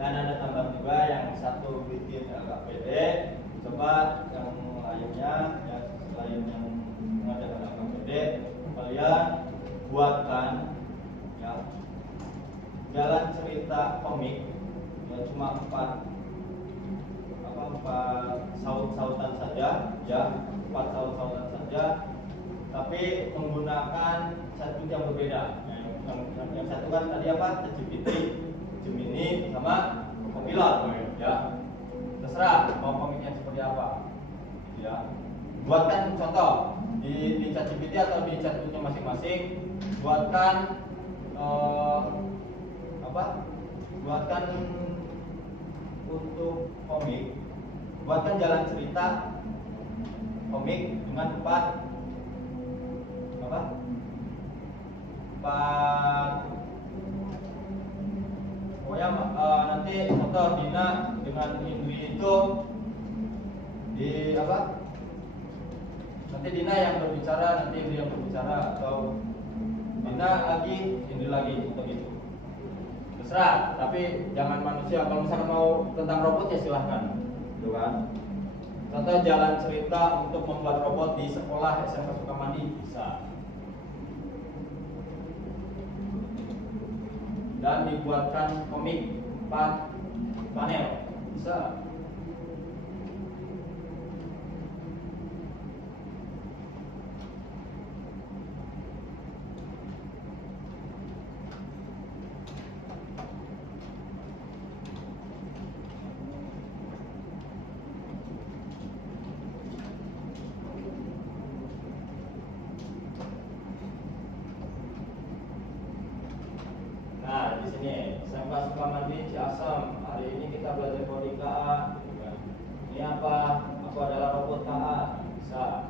Dan ada tambahan juga yang satu bikin LKPD, coba yang lainnya ya, selain yang mengadakan LKPD, kalian buatkan ya jalan cerita komik ya, cuma empat saut-sautan saja ya, 4 saut-sautan saja, tapi menggunakan satu yang berbeda. Yang satu kan tadi apa? ChatGPT, Gemini sama Copilot ya. Terserah mau komiknya seperti apa. Ya. Buatkan contoh di ChatGPT atau di chatbotnya masing-masing, buatkan buatkan untuk komik, buatkan jalan cerita komik dengan empat pokoknya nanti contoh Dina dengan Indri itu di nanti Dina yang berbicara, nanti Indri yang berbicara, atau Dina lagi, Indri lagi, begitu. Terserah, tapi jangan manusia. Kalau misalnya mau tentang robot ya silahkan, gitu kan. Contoh jalan cerita untuk membuat robot di sekolah SMK Sukamandi bisa. Dan dibuatkan komik 4 panel bisa. sini SMK Sukamandi Ciasem. Hari ini kita belajar kode KA gitu kan. Ini apa? Aku adalah robot KA. Bisa.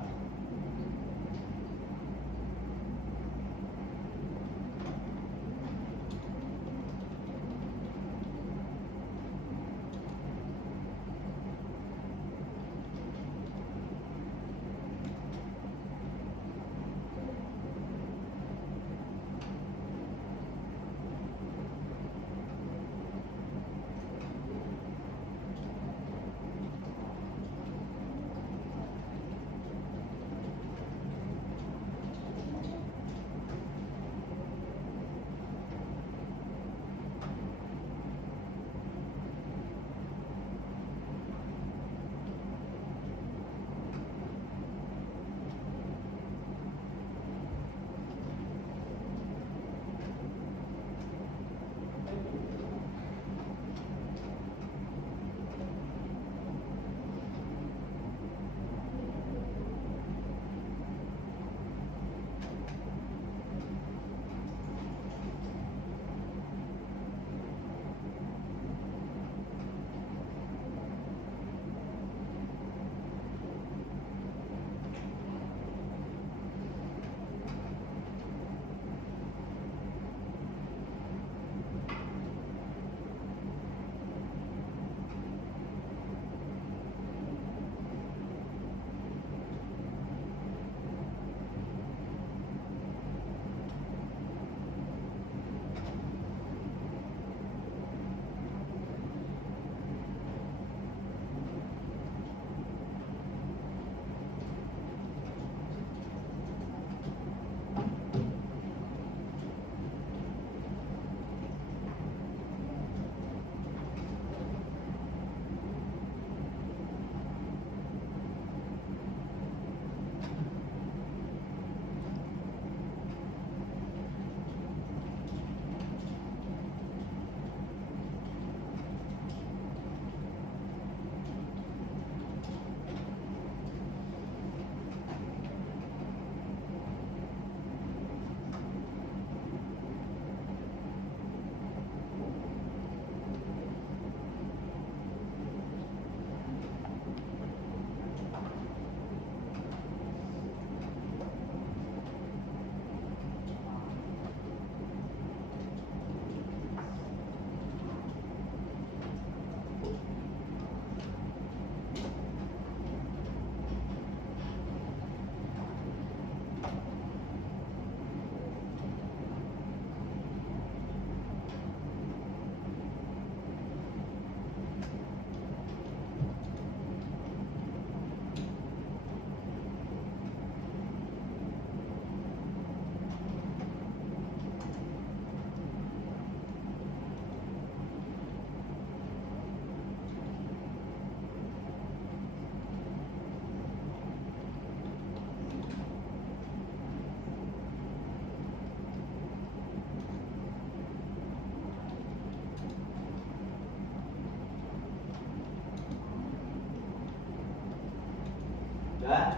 Ya.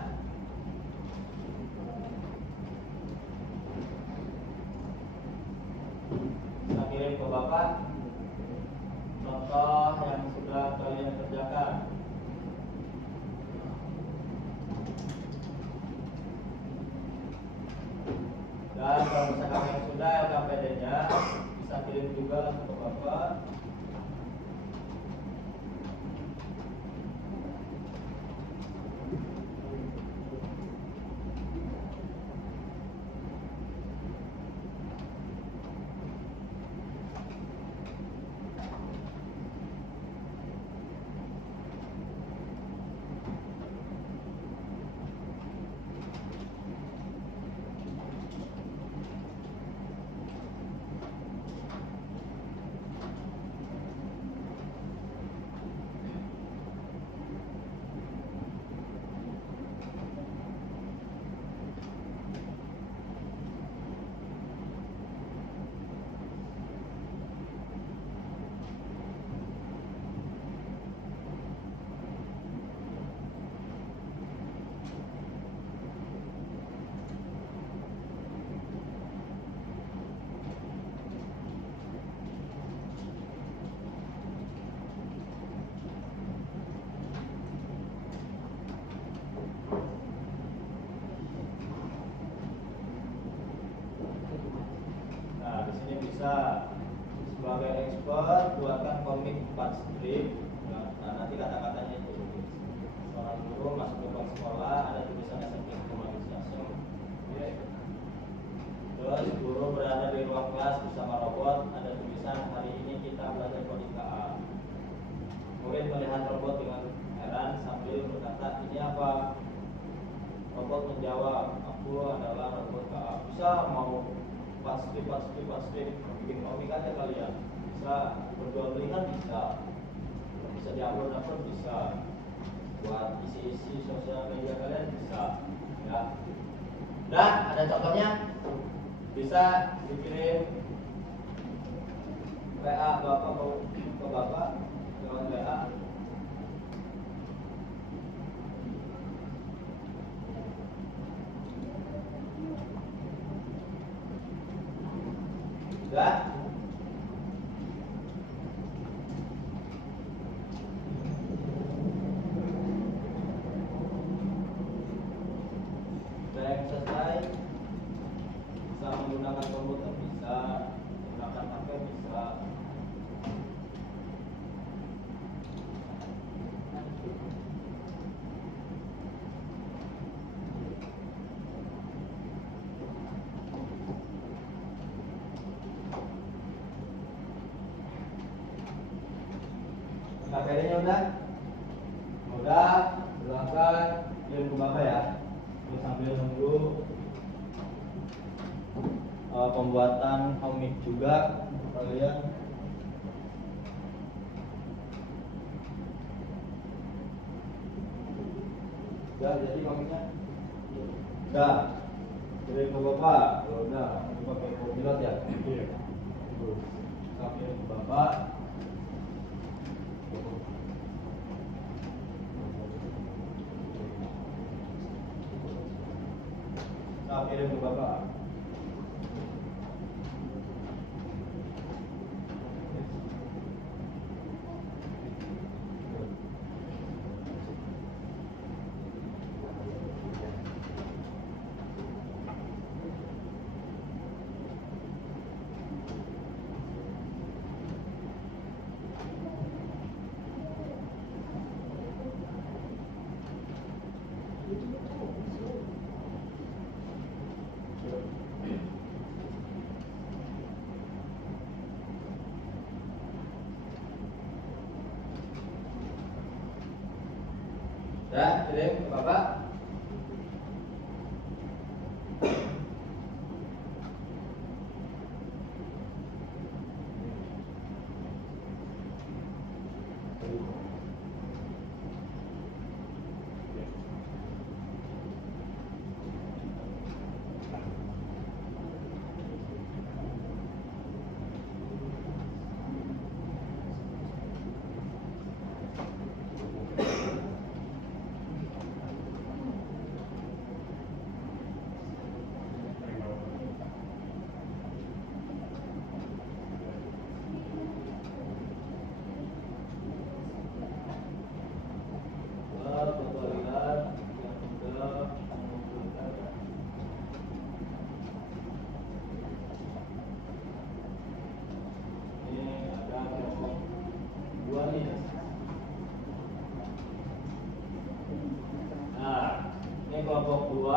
Saya kirim ke Bapak contoh yang sudah kalian kerjakan. Dan kalau misalkan yang sudah LKPD-nya bisa kirim juga langsung ke Bapak. bisa. Sebagai expert buatkan komik 4 strip. Nah, nanti kata-katanya itu. Seorang guru masuk ke ruang sekolah, ada tulisan SMP Humanisasi. Oke. Terus guru berada di ruang kelas bersama robot, ada tulisan hari ini kita belajar coding KA. Murid melihat robot dengan heran sambil berkata, ini apa? Robot menjawab, aku adalah robot KA. Bisa mau 4 strip, bikin komik aja kalian. Bisa berjual beli kan bisa diupload bisa, buat isi sosial media kalian bisa, ya. Dan ada contohnya, bisa dikirim WA bapak ke bapak lewat WA. Dan yang selesai, bisa menggunakan komputer, bisa menggunakan HP, bisa. Materinya udah silahkan kirim ke bapak ya. Terus sambil nunggu pembuatan komik juga kalian. Udah jadi komiknya? Udah. Kirim ke bapak. Udah, pakai pilot ya? Iya. Kirim ke bapak. Kirim ke bapak. Ya, kirim ke bapak. Kelompok 2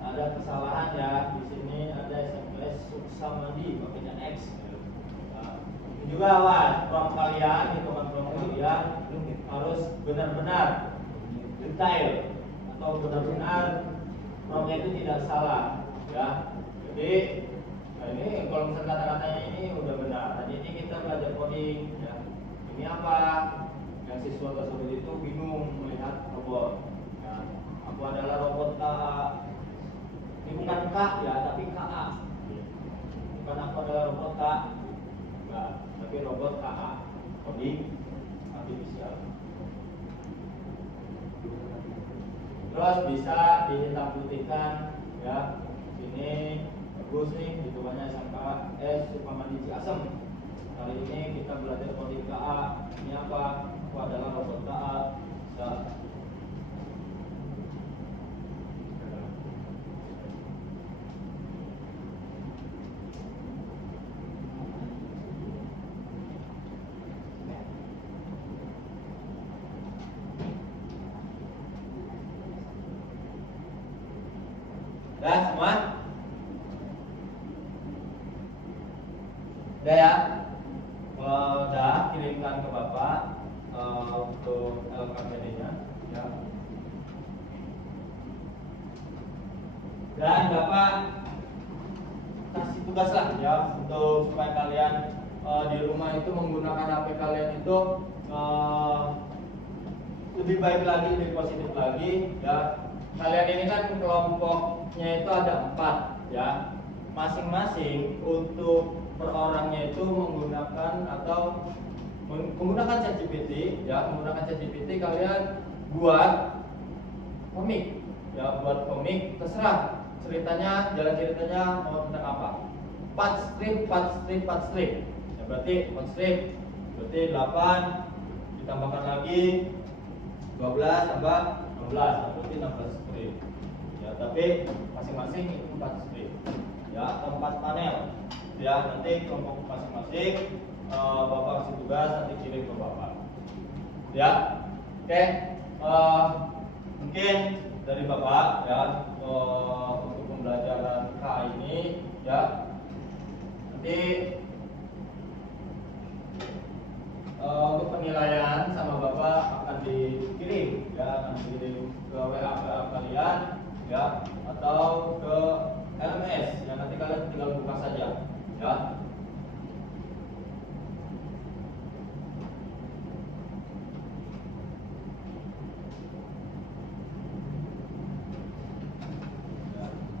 ada kesalahan ya, di sini ada SMS Suksamandi pakainya X. Nah, ini juga awas prompt kalian, hitungan prompt kalian harus benar-benar detail atau benar-benar promptnya itu tidak salah ya. Jadi nah ini kalau misalnya kata-katanya ini udah benar. Tadi ini kita belajar coding ya. Ini apa? Yang siswa tersebut itu bingung melihat robot. Ya, aku adalah robot KA. Ini bukan K ya, tapi KA. Bukan aku adalah robot K. Enggak, tapi robot KA. Coding artificial. Terus bisa dihitam putihkan ya. Sini bagus nih, hitungannya SMK Sukamandi Ciasem. Kali ini kita belajar coding KA. Ini apa? Aku adalah robot KA. Udah semua? Udah ya? Udah kirimkan ke Bapak untuk LKPD-nya ya. Dan Bapak kasih tugas lah ya untuk supaya kalian di rumah itu menggunakan HP kalian itu lebih baik lagi, lebih positif lagi ya. Kalian ini kan kelompoknya itu ada 4 ya. Masing-masing untuk per orangnya itu menggunakan atau menggunakan ChatGPT ya, menggunakan ChatGPT kalian buat komik ya, buat komik terserah ceritanya, jalan ceritanya mau tentang apa. 4 strip ya, berarti 4 strip berarti 8 ditambahkan lagi 12 tambah 16 berarti 16 strip ya, tapi masing-masing itu 4 strip ya, atau 4 panel ya. Nanti kelompok masing-masing Bapak kasih tugas, nanti kirim ke Bapak ya. Oke, mungkin dari Bapak ya untuk pembelajaran K ini ya, nanti untuk penilaian sama Bapak akan dikirim ya, akan dikirim ke WA kalian ya, atau ke LMS ya, nanti kalian tinggal buka saja ya.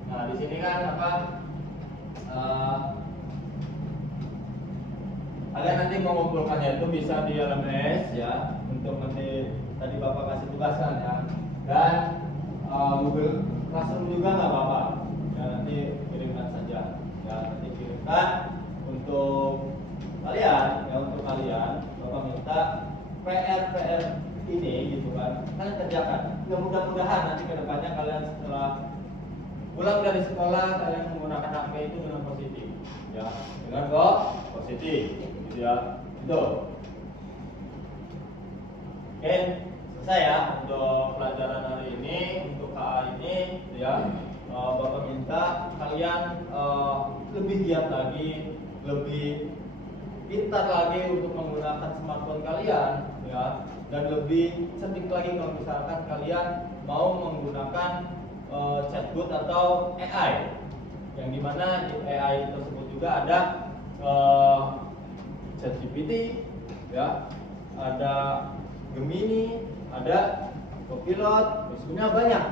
Nah di sini kan apa? Kalian nanti mengumpulkannya itu bisa di LMS ya, untuk nanti tadi Bapak kasih tugas kan ya, dan Google Classroom juga nggak apa-apa ya, nanti kirimkan saja ya, nanti kirimkan untuk kalian ya, untuk kalian Bapak minta PR ini gitu kan, kalian kerjakan ya, mudah-mudahan nanti kedepannya kalian setelah pulang dari sekolah kalian menggunakan HP itu dengan positif ya, dengan positif gitu ya. Itu oke, selesai ya untuk pelajaran hari ini, untuk KA ini gitu ya. Bapak minta kalian lebih giat lagi, lebih pintar lagi untuk menggunakan smartphone kalian ya, dan lebih cerdik lagi kalau misalkan kalian mau menggunakan chatbot atau AI, yang dimana di AI tersebut juga ada ChatGPT ya, ada Gemini, ada Copilot, sebenarnya banyak,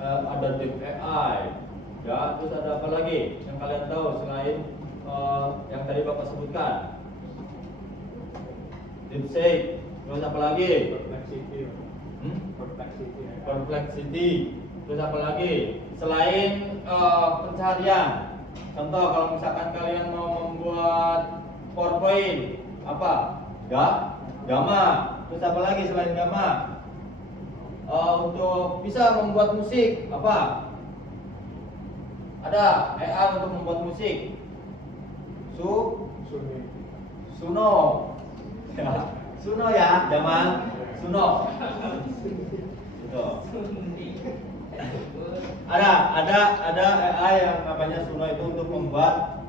ada Deep AI ya, terus ada apa lagi yang kalian tahu selain yang tadi Bapak sebutkan, DeepSeek, terus apa lagi? Perplexity, terus apa lagi? Selain pencarian, contoh kalau misalkan kalian mau membuat PowerPoint, apa? Gamma, terus apa lagi selain Gamma? Untuk bisa membuat musik, apa? Ada AI untuk membuat musik. Suno ya, Suno ya, Jamal Suno gitu. Ada AI yang namanya Suno itu untuk membuat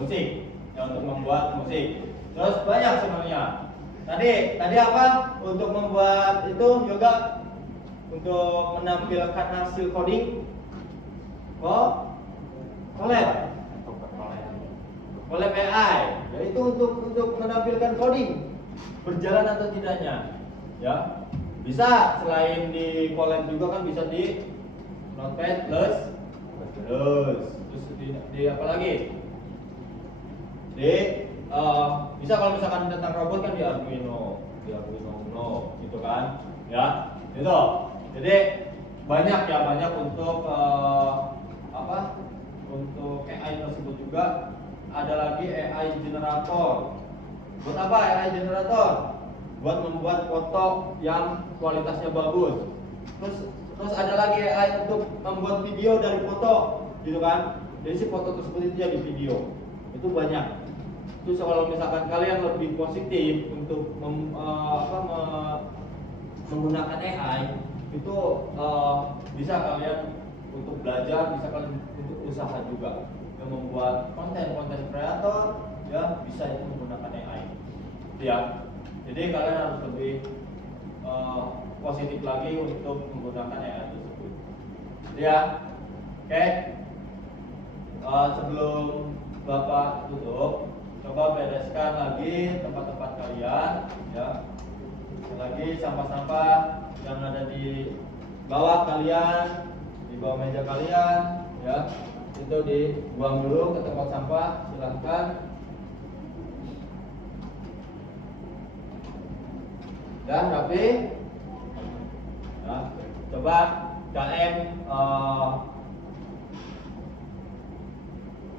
musik ya, untuk membuat musik. Terus banyak sebenarnya. Tadi apa? Untuk membuat itu juga untuk menampilkan hasil coding. Collab AI, yaitu untuk menampilkan coding berjalan atau tidaknya, ya bisa selain di collab juga kan bisa di Notepad terus di apa lagi? Bisa kalau misalkan tentang robot kan di Arduino Uno gitu kan, ya itu. Jadi banyak untuk untuk AI tersebut juga. Ada lagi AI generator. Buat apa AI generator? Buat membuat foto yang kualitasnya bagus. Terus ada lagi AI untuk membuat video dari foto, gitu kan? Jadi si foto tersebut itu jadi video. Itu banyak. Terus kalau misalkan kalian lebih positif untuk menggunakan AI, itu bisa kalian untuk belajar, misalkan untuk usaha juga yang membuat konten kreator ya bisa itu menggunakan AI ya. Jadi kalian harus lebih positif lagi untuk menggunakan AI tersebut ya. Oke. Sebelum Bapak tutup, coba bereskan lagi tempat-tempat kalian ya. Sekali lagi sampah-sampah yang ada di bawah kalian, di bawah meja kalian ya, itu dibuang dulu ke tempat sampah, silahkan. Dan rapi ya. Coba KM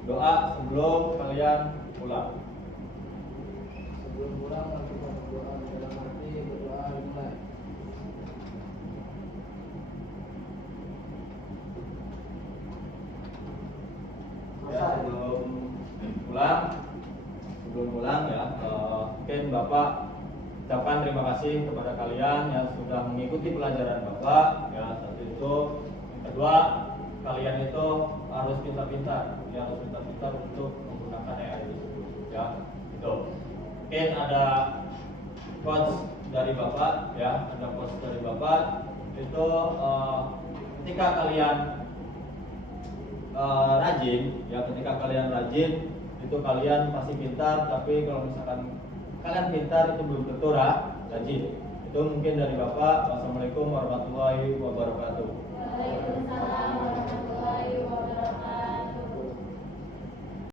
doa sebelum kalian pulang. Sebelum pulang lakukan berdoa dalam arti berdoa dimulai. Ya, sebelum pulang ya, mungkin Bapak ucapkan terima kasih kepada kalian yang sudah mengikuti pelajaran Bapak ya. Satu itu, yang kedua, kalian itu harus pintar-pintar untuk menggunakan AI tersebut ya. Itu mungkin ada quotes dari Bapak ya, itu ketika kalian rajin itu kalian pasti pintar, tapi kalau misalkan kalian pintar itu belum tentu rajin. Itu mungkin dari Bapak. Wassalamualaikum warahmatullahi wabarakatuh. Waalaikumsalam warahmatullahi wabarakatuh.